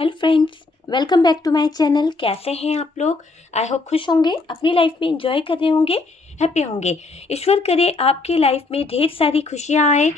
Hello friends, welcome back to my channel. कैसे हैं आप लोग? आई होप खुश होंगे, अपनी लाइफ में एंजॉय कर रहे होंगे, हैप्पी होंगे। ईश्वर करे आपकी लाइफ में ढेर सारी खुशियां आए,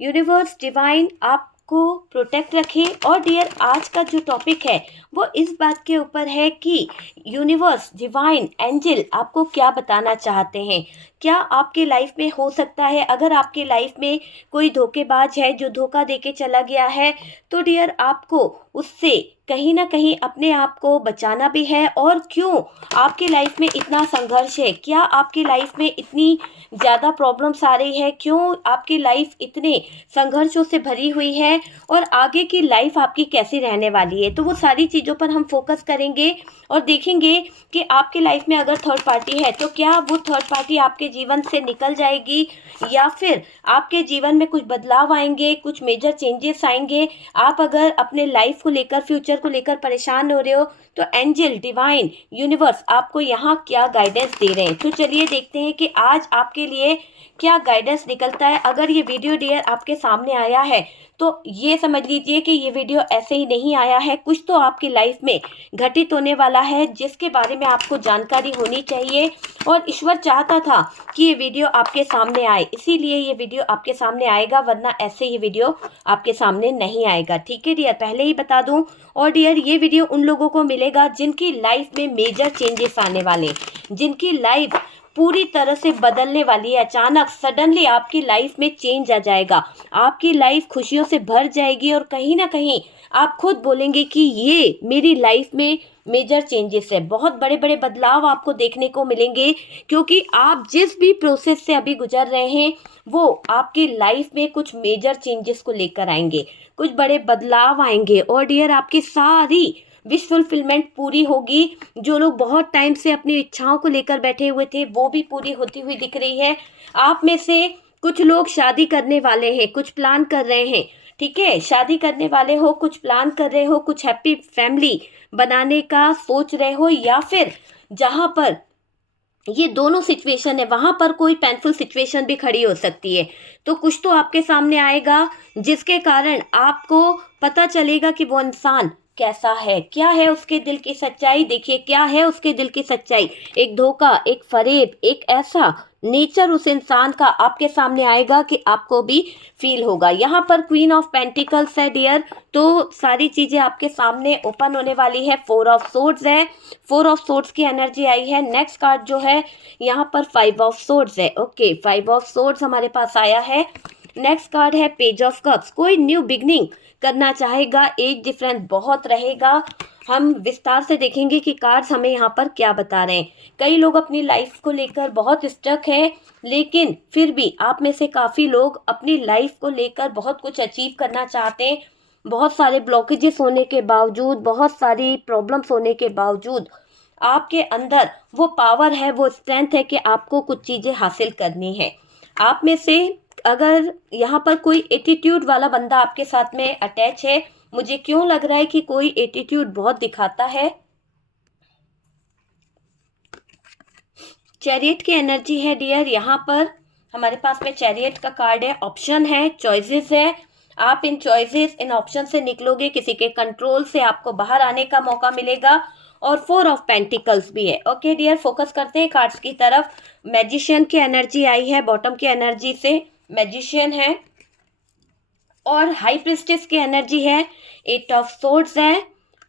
यूनिवर्स डिवाइन आपको प्रोटेक्ट रखे। और डियर, आज का जो टॉपिक है वो इस बात के ऊपर है कि यूनिवर्स डिवाइन एंजल आपको क्या बताना चाहते हैं। क्या आपके लाइफ में हो सकता है, अगर आपके लाइफ में कोई धोखेबाज है जो धोखा देके चला गया है, तो डियर आपको उससे कहीं ना कहीं अपने आप को बचाना भी है। और क्यों आपकी लाइफ में इतना संघर्ष है, क्या आपकी लाइफ में इतनी ज़्यादा प्रॉब्लम्स आ रही है, क्यों आपकी लाइफ इतने संघर्षों से भरी हुई है, और आगे की लाइफ आपकी कैसी रहने वाली है। तो वो सारी चीज़ों पर हम फोकस करेंगे और देखेंगे कि आपकी लाइफ में अगर थर्ड पार्टी है तो क्या वो थर्ड पार्टी आपके जीवन से निकल जाएगी, या फिर आपके जीवन में कुछ बदलाव आएंगे, कुछ मेजर चेंजेस आएंगे। आप अगर अपने लाइफ को लेकर, फ्यूचर को लेकर परेशान हो रहे हो, तो एंजल डिवाइन यूनिवर्स आपको यहाँ क्या गाइडेंस दे रहे हैं। तो चलिए देखते हैं कि आज आपके लिए क्या गाइडेंस निकलता है। अगर ये वीडियो डियर आपके सामने आया है तो ये समझ लीजिए कि ये वीडियो ऐसे ही नहीं आया है, कुछ तो आपकी लाइफ में घटित होने वाला है जिसके बारे में आपको जानकारी होनी चाहिए। और ईश्वर चाहता था कि ये वीडियो आपके सामने आए, इसीलिए ये वीडियो आपके सामने आएगा, वरना ऐसे ये वीडियो आपके सामने नहीं आएगा। ठीक है डियर, पहले ही बता दूं। और डियर, ये वीडियो उन लोगों को मिलेगा जिनकी लाइफ में मेजर चेंजेस आने वाले, जिनकी लाइफ पूरी तरह से बदलने वाली है। अचानक सडनली आपकी लाइफ में चेंज आ जाएगा, आपकी लाइफ खुशियों से भर जाएगी, और कहीं ना कहीं आप खुद बोलेंगे कि ये मेरी लाइफ में मेजर चेंजेस है। बहुत बड़े बड़े बदलाव आपको देखने को मिलेंगे, क्योंकि आप जिस भी प्रोसेस से अभी गुजर रहे हैं वो आपकी लाइफ में कुछ मेजर चेंजेस को लेकर आएंगे, कुछ बड़े बदलाव आएंगे। और डियर, आपकी सारी विश फुलफिलमेंट पूरी होगी। जो लोग बहुत टाइम से अपनी इच्छाओं को लेकर बैठे हुए थे वो भी पूरी होती हुई दिख रही है। आप में से कुछ लोग शादी करने वाले हैं, कुछ प्लान कर रहे हैं। ठीक है, शादी करने वाले हो, कुछ प्लान कर रहे हो, कुछ हैप्पी फैमिली बनाने का सोच रहे हो, या फिर जहां पर ये दोनों सिचुएशन है वहां पर कोई पेनफुल सिचुएशन भी खड़ी हो सकती है। तो कुछ तो आपके सामने आएगा जिसके कारण आपको पता चलेगा कि वो इंसान कैसा है, क्या है उसके दिल की सच्चाई। देखिए क्या है उसके दिल की सच्चाई, एक धोखा, एक फरेब, एक ऐसा नेचर उस इंसान का आपके सामने आएगा कि आपको भी फील होगा। यहाँ पर क्वीन ऑफ पेंटिकल्स है डियर, तो सारी चीजें आपके सामने ओपन होने वाली है। फोर ऑफ सोर्ड्स है, फोर ऑफ सोर्ड्स की एनर्जी आई है। नेक्स्ट कार्ड जो है यहाँ पर फाइव ऑफ सोर्ड्स है। ओके, फाइव ऑफ सोर्ड्स हमारे पास आया है। नेक्स्ट कार्ड है पेज ऑफ कप्स। कोई न्यू बिगनिंग करना चाहेगा, एज डिफरेंस बहुत रहेगा। हम विस्तार से देखेंगे कि कार्ड्स हमें यहाँ पर क्या बता रहे हैं। कई लोग अपनी लाइफ को लेकर बहुत स्टक है, लेकिन फिर भी आप में से काफ़ी लोग अपनी लाइफ को लेकर बहुत कुछ अचीव करना चाहते हैं। बहुत सारे ब्लॉकेजेस होने के बावजूद, बहुत सारी प्रॉब्लम्स होने के बावजूद आपके अंदर वो पावर है, वो स्ट्रेंथ है कि आपको कुछ चीज़ें हासिल करनी है। आप में से अगर यहाँ पर कोई एटीट्यूड वाला बंदा आपके साथ में अटैच है, मुझे क्यों लग रहा है कि कोई एटीट्यूड बहुत दिखाता है। चैरियट की एनर्जी है डियर, यहाँ पर हमारे पास में चैरियट का कार्ड है। ऑप्शन है, चॉइसेस है। आप इन चॉइसेस, इन ऑप्शन से निकलोगे, किसी के कंट्रोल से आपको बाहर आने का मौका मिलेगा। और फोर ऑफ पेंटिकल्स भी है। ओके डियर, फोकस करते हैं कार्ड्स की तरफ। मैजिशियन की एनर्जी आई है, बॉटम की एनर्जी से मैजिशियन है। और हाई प्रिस्टेस की एनर्जी है, एट ऑफ सोर्ड्स है,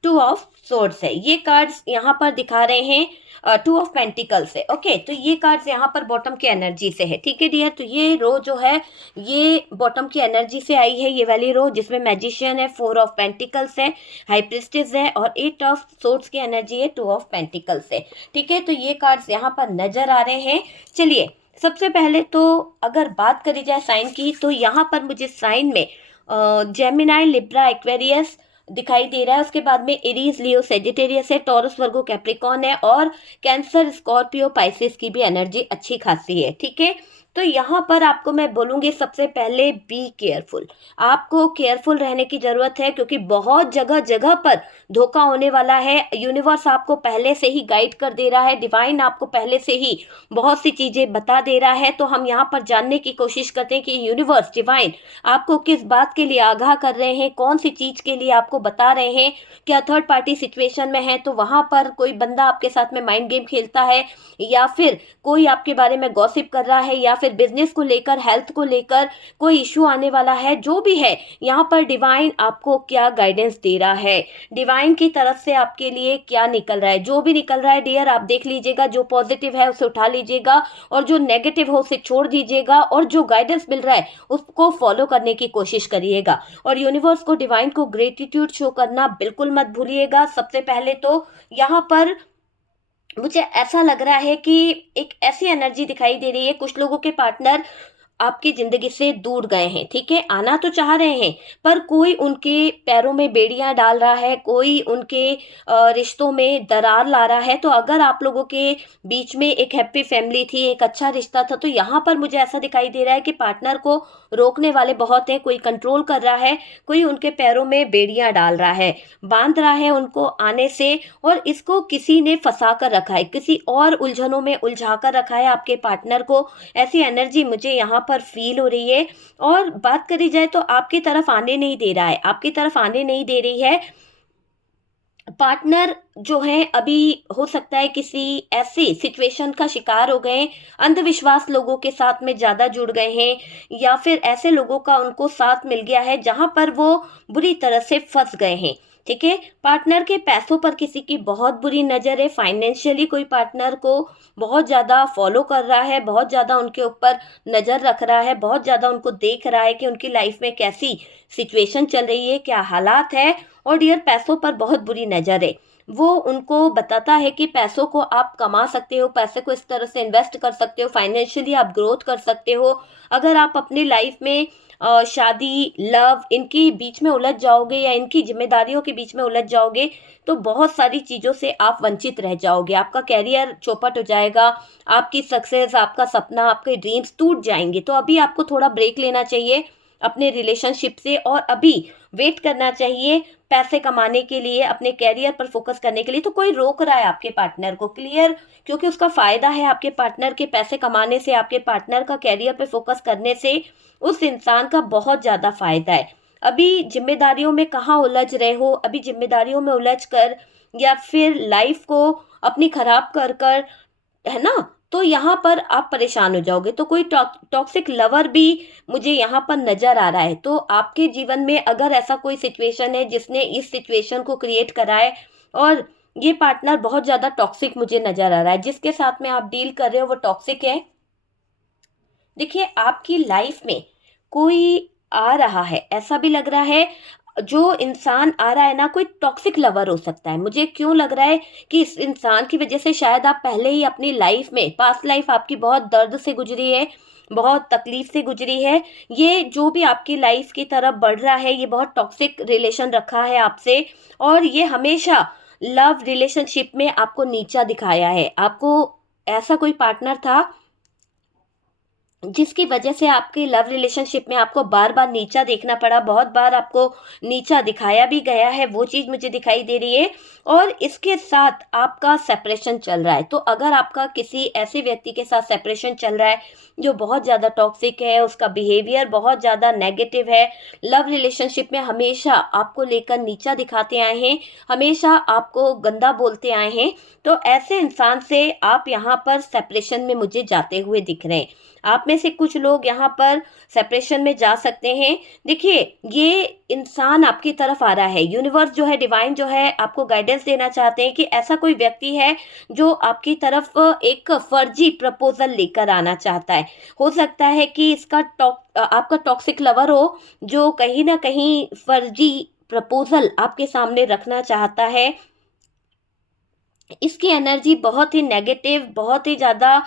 टू ऑफ सोर्ड्स है। ये कार्ड्स यहाँ पर दिखा रहे हैं टू ऑफ पेंटिकल्स है। ओके, तो ये कार्ड्स यहाँ पर बॉटम की एनर्जी से है। ठीक है डियर, तो ये रो जो है ये बॉटम की एनर्जी से आई है, ये वाली रो जिसमें मैजिशियन है, फोर ऑफ पेंटिकल्स है, हाई प्रिस्टेस है, और एट ऑफ सोर्ड्स की एनर्जी है, टू ऑफ पेंटिकल्स है। ठीक है, तो ये कार्ड्स यहाँ पर नजर आ रहे हैं। चलिए, सबसे पहले तो अगर बात करी जाए साइन की, तो यहाँ पर मुझे साइन में जेमिनाई, लिब्रा, एक्वेरियस दिखाई दे रहा है। उसके बाद में एरीज, लियो, सेजिटेरियस है, टॉरस, वर्गो, कैप्रिकॉन है, और कैंसर, स्कॉर्पियो, पाइसेस की भी एनर्जी अच्छी खासी है। ठीक है, तो यहाँ पर आपको मैं बोलूँगी सबसे पहले बी केयरफुल। आपको केयरफुल रहने की ज़रूरत है, क्योंकि बहुत जगह जगह पर धोखा होने वाला है। यूनिवर्स आपको पहले से ही गाइड कर दे रहा है, डिवाइन आपको पहले से ही बहुत सी चीज़ें बता दे रहा है। तो हम यहाँ पर जानने की कोशिश करते हैं कि यूनिवर्स, डिवाइन आपको किस बात के लिए आगाह कर रहे हैं, कौन सी चीज़ के लिए आपको बता रहे हैं। क्या थर्ड पार्टी सिचुएशन में है तो वहाँ पर कोई बंदा आपके साथ में माइंड गेम खेलता है, या फिर कोई आपके बारे में गॉसिप कर रहा है, या फिर बिजनेस को लेकर, हेल्थ को लेकर कोई इशू आने वाला है। जो भी है, यहाँ पर डिवाइन आपको क्या गाइडेंस दे रहा है, डिवाइन की तरफ से आपके लिए क्या निकल रहा है। जो भी निकल रहा है डियर, आप देख लीजिएगा। जो पॉजिटिव है उसे उठा लीजिएगा, और जो नेगेटिव हो उसे छोड़ दीजिएगा, और जो गाइडेंस मिल रहा है उसको फॉलो करने की कोशिश करिएगा। और यूनिवर्स को, डिवाइन को ग्रेटिट्यूड शो करना बिल्कुल मत भूलिएगा। सबसे पहले तो यहाँ पर मुझे ऐसा लग रहा है कि एक ऐसी एनर्जी दिखाई दे रही है, कुछ लोगों के पार्टनर आपकी जिंदगी से दूर गए हैं, ठीक है, आना तो चाह रहे हैं, पर कोई उनके पैरों में बेड़ियां डाल रहा है, कोई उनके रिश्तों में दरार ला रहा है। तो अगर आप लोगों के बीच में एक हैप्पी फैमिली थी, एक अच्छा रिश्ता था, तो यहाँ पर मुझे ऐसा दिखाई दे रहा है कि पार्टनर को रोकने वाले बहुत हैं, कोई कंट्रोल कर रहा है, कोई उनके पैरों में बेड़ियां डाल रहा है, बांध रहा है उनको आने से, और इसको किसी ने फंसा कर रखा है, किसी और उलझनों में उलझा कर रखा है आपके पार्टनर को। ऐसी एनर्जी मुझे यहाँ पर फील हो रही है। और बात करी जाए तो आपकी तरफ आने नहीं दे रहा है, आपकी तरफ आने नहीं दे रही है। पार्टनर जो है अभी हो सकता है किसी ऐसे सिचुएशन का शिकार हो गए, अंधविश्वास लोगों के साथ में ज़्यादा जुड़ गए हैं, या फिर ऐसे लोगों का उनको साथ मिल गया है जहां पर वो बुरी तरह से फंस गए हैं, ठीक है। पार्टनर के पैसों पर किसी की बहुत बुरी नज़र है, फाइनेंशियली कोई पार्टनर को बहुत ज़्यादा फॉलो कर रहा है, बहुत ज़्यादा उनके ऊपर नज़र रख रहा है, बहुत ज़्यादा उनको देख रहा है कि उनकी लाइफ में कैसी सिचुएशन चल रही है, क्या हालात है। और डियर, पैसों पर बहुत बुरी नज़र है। वो उनको बताता है कि पैसों को आप कमा सकते हो, पैसे को इस तरह से इन्वेस्ट कर सकते हो, फाइनेंशियली आप ग्रोथ कर सकते हो। अगर आप अपनी लाइफ में शादी, लव, इनके बीच में उलझ जाओगे, या इनकी जिम्मेदारियों के बीच में उलझ जाओगे, तो बहुत सारी चीज़ों से आप वंचित रह जाओगे। आपका कैरियर चौपट हो जाएगा, आपकी सक्सेस, आपका सपना, आपके ड्रीम्स टूट जाएंगे। तो अभी आपको थोड़ा ब्रेक लेना चाहिए अपने रिलेशनशिप से, और अभी वेट करना चाहिए पैसे कमाने के लिए, अपने कैरियर पर फोकस करने के लिए। तो कोई रोक रहा है आपके पार्टनर को, क्लियर, क्योंकि उसका फायदा है आपके पार्टनर के पैसे कमाने से, आपके पार्टनर का कैरियर पे फोकस करने से उस इंसान का बहुत ज़्यादा फायदा है। अभी जिम्मेदारियों में कहाँ उलझ रहे हो, अभी जिम्मेदारियों में उलझ कर, या फिर लाइफ को अपनी खराब कर कर, है ना, तो यहाँ पर आप परेशान हो जाओगे। तो कोई टॉक्सिक लवर भी मुझे यहाँ पर नजर आ रहा है। तो आपके जीवन में अगर ऐसा कोई सिचुएशन है जिसने इस सिचुएशन को क्रिएट करा है, और ये पार्टनर बहुत ज़्यादा टॉक्सिक मुझे नजर आ रहा है, जिसके साथ में आप डील कर रहे हो वो टॉक्सिक है। देखिए, आपकी लाइफ में कोई आ रहा है, ऐसा भी लग रहा है, जो इंसान आ रहा है ना, कोई टॉक्सिक लवर हो सकता है। मुझे क्यों लग रहा है कि इस इंसान की वजह से शायद आप पहले ही अपनी लाइफ में, पास्ट लाइफ आपकी बहुत दर्द से गुजरी है, बहुत तकलीफ से गुजरी है। ये जो भी आपकी लाइफ की तरफ बढ़ रहा है, ये बहुत टॉक्सिक रिलेशन रखा है आपसे, और ये हमेशा लव रिलेशनशिप में आपको नीचा दिखाया है। आपको ऐसा कोई पार्टनर था जिसकी वजह से आपके लव रिलेशनशिप में आपको बार बार नीचा देखना पड़ा, बहुत बार आपको नीचा दिखाया भी गया है, वो चीज़ मुझे दिखाई दे रही है। और इसके साथ आपका सेपरेशन चल रहा है। तो अगर आपका किसी ऐसे व्यक्ति के साथ सेपरेशन चल रहा है जो बहुत ज़्यादा टॉक्सिक है, उसका बिहेवियर बहुत ज़्यादा नेगेटिव है, लव रिलेशनशिप में हमेशा आपको लेकर नीचा दिखाते आए हैं, हमेशा आपको गंदा बोलते आए हैं, तो ऐसे इंसान से आप यहाँ पर सेपरेशन में मुझे जाते हुए दिख रहे हैं। आप में से कुछ लोग यहाँ पर सेपरेशन में जा सकते हैं। देखिए, ये इंसान आपकी तरफ आ रहा है, यूनिवर्स जो है, डिवाइन जो है, आपको गाइडेंस देना चाहते हैं कि ऐसा कोई व्यक्ति है जो आपकी तरफ एक फर्जी प्रपोजल लेकर आना चाहता है। हो सकता है कि इसका आपका टॉक्सिक लवर हो, जो कहीं ना कहीं फर्जी प्रपोजल आपके सामने रखना चाहता है, इसकी एनर्जी बहुत ही नेगेटिव, बहुत ही ज़्यादा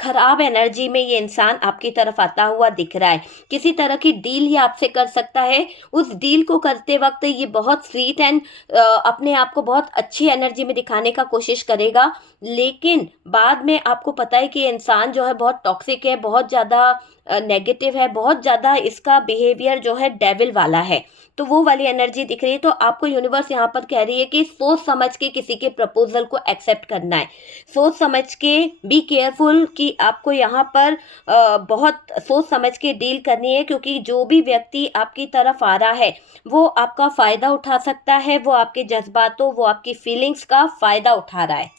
ख़राब एनर्जी में ये इंसान आपकी तरफ आता हुआ दिख रहा है। किसी तरह की डील ये आपसे कर सकता है। उस डील को करते वक्त ये बहुत स्वीट एंड अपने आप को बहुत अच्छी एनर्जी में दिखाने का कोशिश करेगा, लेकिन बाद में आपको पता है कि ये इंसान जो है बहुत टॉक्सिक है, बहुत ज़्यादा नेगेटिव है, बहुत ज़्यादा इसका बिहेवियर जो है डेविल वाला है। तो वो वाली एनर्जी दिख रही है। तो आपको यूनिवर्स यहाँ पर कह रही है कि सोच समझ के किसी के प्रपोजल को एक्सेप्ट करना है। सोच समझ के बी केयरफुल कि आपको यहाँ पर बहुत सोच समझ के डील करनी है, क्योंकि जो भी व्यक्ति आपकी तरफ आ रहा है वो आपका फ़ायदा उठा सकता है, वो आपके जज्बातों, वो आपकी फीलिंग्स का फ़ायदा उठा रहा है।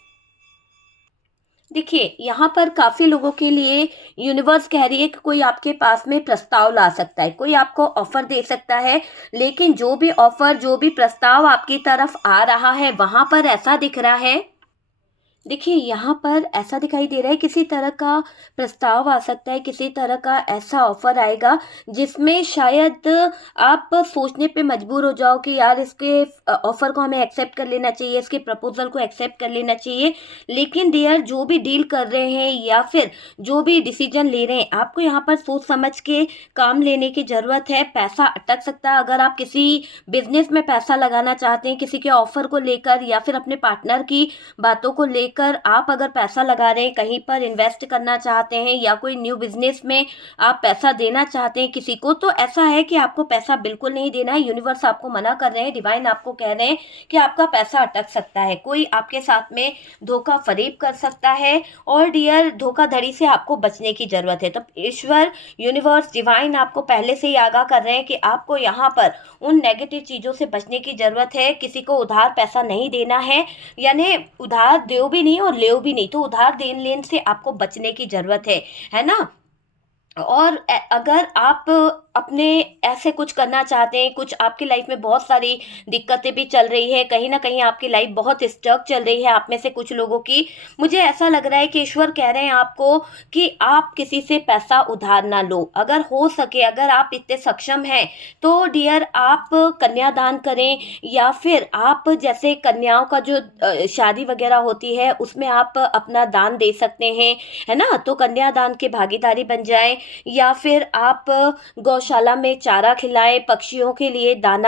देखिए, यहाँ पर काफ़ी लोगों के लिए यूनिवर्स कह रही है कि कोई आपके पास में प्रस्ताव ला सकता है, कोई आपको ऑफ़र दे सकता है, लेकिन जो भी ऑफ़र, जो भी प्रस्ताव आपकी तरफ आ रहा है, वहाँ पर ऐसा दिख रहा है। देखिए, यहाँ पर ऐसा दिखाई दे रहा है किसी तरह का प्रस्ताव आ सकता है, किसी तरह का ऐसा ऑफ़र आएगा जिसमें शायद आप सोचने पे मजबूर हो जाओ कि यार इसके ऑफ़र को हमें एक्सेप्ट कर लेना चाहिए, इसके प्रपोज़ल को एक्सेप्ट कर लेना चाहिए। लेकिन डियर, जो भी डील कर रहे हैं या फिर जो भी डिसीज़न ले रहे हैं, आपको यहाँ पर सोच समझ के काम लेने की ज़रूरत है। पैसा अटक सकता है, अगर आप किसी बिज़नेस में पैसा लगाना चाहते हैं, किसी के ऑफ़र को लेकर या फिर अपने पार्टनर की बातों को लेकर आप अगर पैसा लगा रहे हैं, कहीं पर इन्वेस्ट करना चाहते हैं या कोई न्यू बिजनेस में आप पैसा देना चाहते हैं किसी को, तो ऐसा है कि आपको पैसा बिल्कुल नहीं देना है। यूनिवर्स आपको मना कर रहे हैं, डिवाइन आपको कह रहे हैं कि आपका पैसा अटक सकता है, कोई आपके साथ में धोखा फरेब कर सकता है। और डियर, धोखाधड़ी से आपको बचने की ज़रूरत है। तो ईश्वर, यूनिवर्स, डिवाइन आपको पहले से ही आगाह कर रहे हैं कि आपको यहाँ पर उन नेगेटिव चीज़ों से बचने की ज़रूरत है। किसी को उधार पैसा नहीं देना है, यानी उधार दो भी नहीं और लेओ भी नहीं, तो उधार देन लेन से आपको बचने की ज़रूरत है ना? और अगर आप अपने ऐसे कुछ करना चाहते हैं, कुछ आपकी लाइफ में बहुत सारी दिक्कतें भी चल रही है, कहीं ना कहीं आपकी लाइफ बहुत स्टक चल रही है, आप में से कुछ लोगों की, मुझे ऐसा लग रहा है कि ईश्वर कह रहे हैं आपको कि आप किसी से पैसा उधार ना लो। अगर हो सके, अगर आप इतने सक्षम हैं, तो डियर आप कन्यादान करें, या फिर आप जैसे कन्याओं का जो शादी वगैरह होती है उसमें आप अपना दान दे सकते हैं, है ना? तो कन्यादान के भागीदारी बन जाएं, या फिर आप गौशाला में चारा खिलाएं, पक्षियों के लिए दान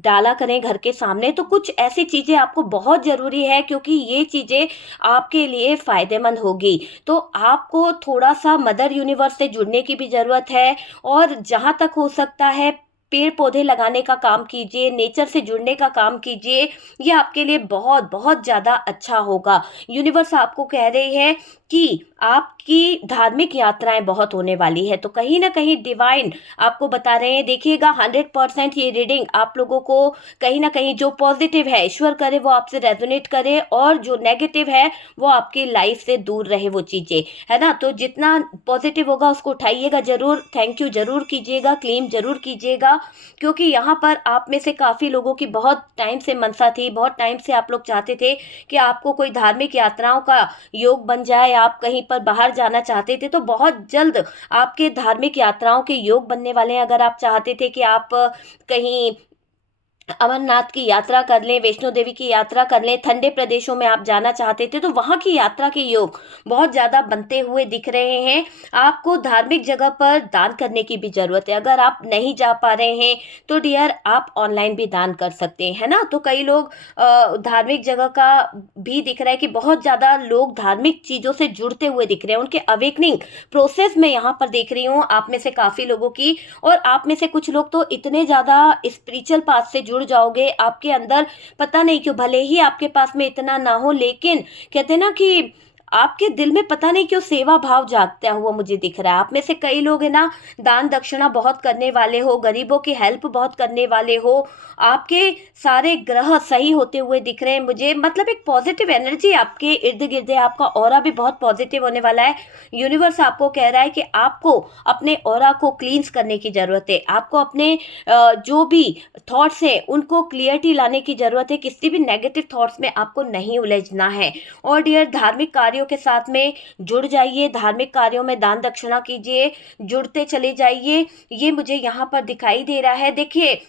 डाला करें घर के सामने। तो कुछ ऐसी चीज़ें आपको बहुत ज़रूरी है, क्योंकि ये चीज़ें आपके लिए फ़ायदेमंद होगी। तो आपको थोड़ा सा मदर यूनिवर्स से जुड़ने की भी ज़रूरत है, और जहाँ तक हो सकता है पेड़ पौधे लगाने का काम कीजिए, नेचर से जुड़ने का काम कीजिए। ये आपके लिए बहुत बहुत ज़्यादा अच्छा होगा। यूनिवर्स आपको कह रही है कि आपकी धार्मिक यात्राएं बहुत होने वाली है। तो कहीं ना कहीं डिवाइन आपको बता रहे हैं, देखिएगा 100% ये रीडिंग आप लोगों को कहीं ना कहीं, जो पॉजिटिव है ईश्वर करे वो आपसे रेजोनेट करे, और जो नेगेटिव है वो आपकी लाइफ से दूर रहे वो चीज़ें, है ना? तो जितना पॉजिटिव होगा उसको उठाइएगा ज़रूर, थैंक यू ज़रूर कीजिएगा, क्लेम ज़रूर कीजिएगा, क्योंकि यहाँ पर आप में से काफ़ी लोगों की बहुत टाइम से मनसा थी, बहुत टाइम से आप लोग चाहते थे कि आपको कोई धार्मिक यात्राओं का योग बन जाए, आप कहीं पर बाहर जाना चाहते थे। तो बहुत जल्द आपके धार्मिक यात्राओं के योग बनने वाले हैं। अगर आप चाहते थे कि आप कहीं अमरनाथ की यात्रा कर लें, वैष्णो देवी की यात्रा कर लें, ठंडे प्रदेशों में आप जाना चाहते थे, तो वहाँ की यात्रा के योग बहुत ज़्यादा बनते हुए दिख रहे हैं। आपको धार्मिक जगह पर दान करने की भी ज़रूरत है। अगर आप नहीं जा पा रहे हैं तो डियर आप ऑनलाइन भी दान कर सकते हैं, है ना? तो कई लोग धार्मिक जगह का भी दिख रहा है कि बहुत ज़्यादा लोग धार्मिक चीज़ों से जुड़ते हुए दिख रहे हैं, उनके अवेकनिंग प्रोसेस में यहाँ पर देख रही हूँ आप में से काफ़ी लोगों की। और आप में से कुछ लोग तो इतने ज़्यादा स्पिरिचुअल पाथ से जुड़ जाओगे, आपके अंदर पता नहीं क्यों, भले ही आपके पास में इतना ना हो, लेकिन कहते हैं ना कि आपके दिल में पता नहीं क्यों सेवा भाव जागता हुआ मुझे दिख रहा है। आप में से कई लोग है ना, दान दक्षिणा बहुत करने वाले हो, गरीबों की हेल्प बहुत करने वाले हो, आपके सारे ग्रह सही होते हुए दिख रहे हैं मुझे, मतलब एक पॉजिटिव एनर्जी आपके इर्द गिर्द है, आपका ऑरा भी बहुत पॉजिटिव होने वाला है। यूनिवर्स आपको कह रहा है कि आपको अपने ऑरा को क्लींस करने की ज़रूरत है, आपको अपने जो भी थॉट्स हैं उनको क्लियरिटी लाने की ज़रूरत है, किसी भी नेगेटिव थॉट्स में आपको नहीं उलझना है। और डियर, धार्मिक कार्यों के साथ में जुड़ जाइए, धार्मिक कार्यों में दान दक्षिणा कीजिए, जुड़ते चले जाइए, ये मुझे यहाँ पर दिखाई दे रहा है। देखिए,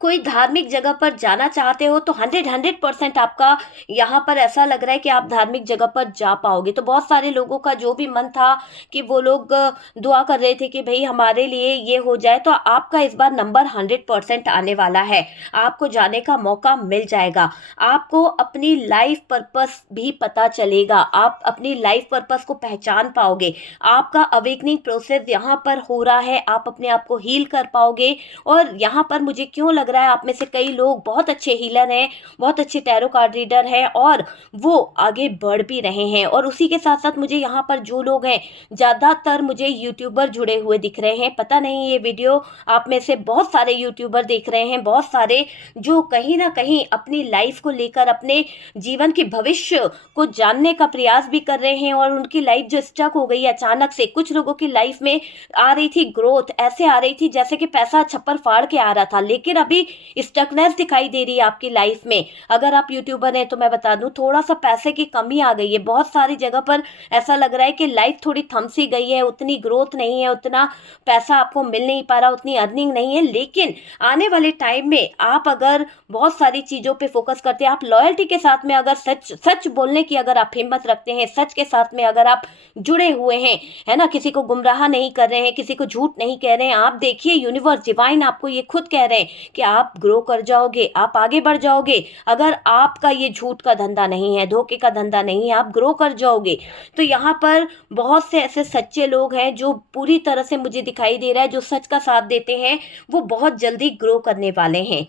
कोई धार्मिक जगह पर जाना चाहते हो तो 100% आपका यहाँ पर ऐसा लग रहा है कि आप धार्मिक जगह पर जा पाओगे। तो बहुत सारे लोगों का जो भी मन था कि वो लोग दुआ कर रहे थे कि भाई हमारे लिए ये हो जाए, तो आपका इस बार नंबर 100% आने वाला है। आपको जाने का मौका मिल जाएगा। आपको अपनी लाइफ पर्पस भी पता चलेगा। आप अपनी लाइफ पर्पस को पहचान पाओगे। आपका अवेकनिंग प्रोसेस यहाँ पर हो रहा है। आप अपने आप को हील कर पाओगे। और यहाँ पर मुझे क्यों लग रहा है आप में से कई लोग बहुत अच्छे हीलर हैं, बहुत अच्छे टैरो कार्ड रीडर हैं और वो आगे बढ़ भी रहे हैं। और उसी के साथ साथ मुझे यहाँ पर जो लोग हैं, ज़्यादातर मुझे यूट्यूबर जुड़े हुए दिख रहे हैं। पता नहीं ये वीडियो आप में से बहुत सारे यूट्यूबर देख रहे हैं, बहुत सारे जो कहीं ना कहीं अपनी लाइफ को लेकर, अपने जीवन के भविष्य को जानने का प्रयास भी कर रहे हैं। और उनकी लाइफ जो स्टक हो गई अचानक से, कुछ लोगों की लाइफ में आ रही थी ग्रोथ, ऐसे आ रही थी जैसे कि पैसा छप्पर फाड़ के आ रहा था, लेकिन अभी स्टकनेस दिखाई दे रही है आपकी लाइफ में। अगर आप यूट्यूबर हैं तो मैं बता दूं, थोड़ा सा पैसे की कमी आ गई है। बहुत सारी जगह पर ऐसा लग रहा है कि लाइफ थोड़ी थम सी गई है, उतनी ग्रोथ नहीं है, उतना पैसा आपको मिल नहीं पा रहा, उतनी अर्निंग नहीं है। लेकिन आने वाले टाइम में आप अगर बहुत सारी चीज़ों पे फोकस करते हैं, आप लॉयल्टी के साथ में अगर सच सच बोलने की अगर आप हिम्मत रखते हैं, सच के साथ में अगर आप जुड़े हुए हैं, है ना, किसी को गुमराह नहीं कर रहे हैं, किसी को झूठ नहीं कह रहे हैं, आप देखिए यूनिवर्स डिवाइन आपको ये खुद कह रहे हैं कि आप ग्रो कर जाओगे, आप आगे बढ़ जाओगे। अगर आपका ये झूठ का धंधा नहीं है, धोखे का धंधा नहीं है, आप ग्रो कर जाओगे। तो यहाँ पर बहुत से ऐसे सच्चे लोग हैं जो पूरी तरह से मुझे दिखाई दे रहा है, जो सच का साथ देते हैं, वो बहुत जल्दी ग्रो करने वाले हैं।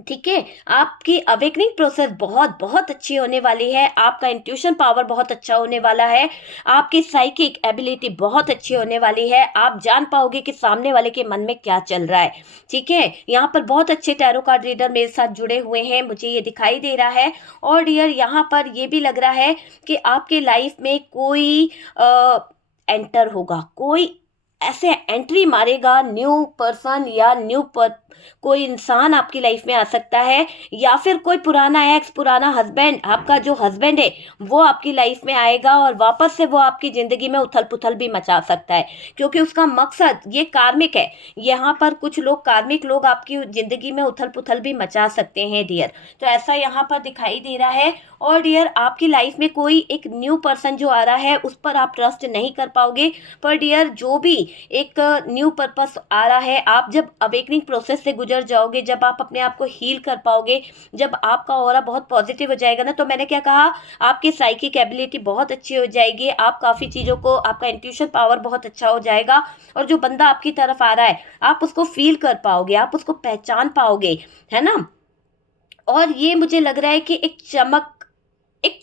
ठीक है, आपकी अवेकनिंग प्रोसेस बहुत बहुत अच्छी होने वाली है। आपका इंट्यूशन पावर बहुत अच्छा होने वाला है। आपकी साइकिक एबिलिटी बहुत अच्छी होने वाली है। आप जान पाओगे कि सामने वाले के मन में क्या चल रहा है। ठीक है, यहाँ पर बहुत अच्छे टैरो कार्ड रीडर मेरे साथ जुड़े हुए हैं, मुझे ये दिखाई दे रहा है। और डियर यहाँ पर ये भी लग रहा है कि आपके लाइफ में कोई एंटर होगा, कोई ऐसे एंट्री मारेगा, न्यू पर्सन या कोई इंसान आपकी लाइफ में आ सकता है, या फिर कोई पुराना एक्स, पुराना हस्बैंड, आपका जो हस्बैंड है वो आपकी लाइफ में आएगा और वापस से वो आपकी ज़िंदगी में उथल पुथल भी मचा सकता है, क्योंकि उसका मकसद ये कार्मिक है। यहाँ पर कुछ लोग कार्मिक लोग आपकी ज़िंदगी में उथल पुथल भी मचा सकते हैं डियर। तो ऐसा यहाँ पर दिखाई दे रहा है। और डियर आपकी लाइफ में कोई एक न्यू पर्सन जो आ रहा है उस पर आप ट्रस्ट नहीं कर पाओगे। पर डियर जो भी एक न्यू पर्पस आ रहा है, आप जब अवेकनिंग प्रोसेस से गुजर जाओगे, जब आप अपने आप को हील कर पाओगे, जब आपका ऑरा बहुत पॉजिटिव हो जाएगा ना, तो मैंने क्या कहा, आपकी साइकिक एबिलिटी बहुत अच्छी हो जाएगी। आप काफ़ी चीज़ों को, आपका इंट्यूशन पावर बहुत अच्छा हो जाएगा। और जो बंदा आपकी तरफ आ रहा है आप उसको फील कर पाओगे, आप उसको पहचान पाओगे, है ना। और ये मुझे लग रहा है कि एक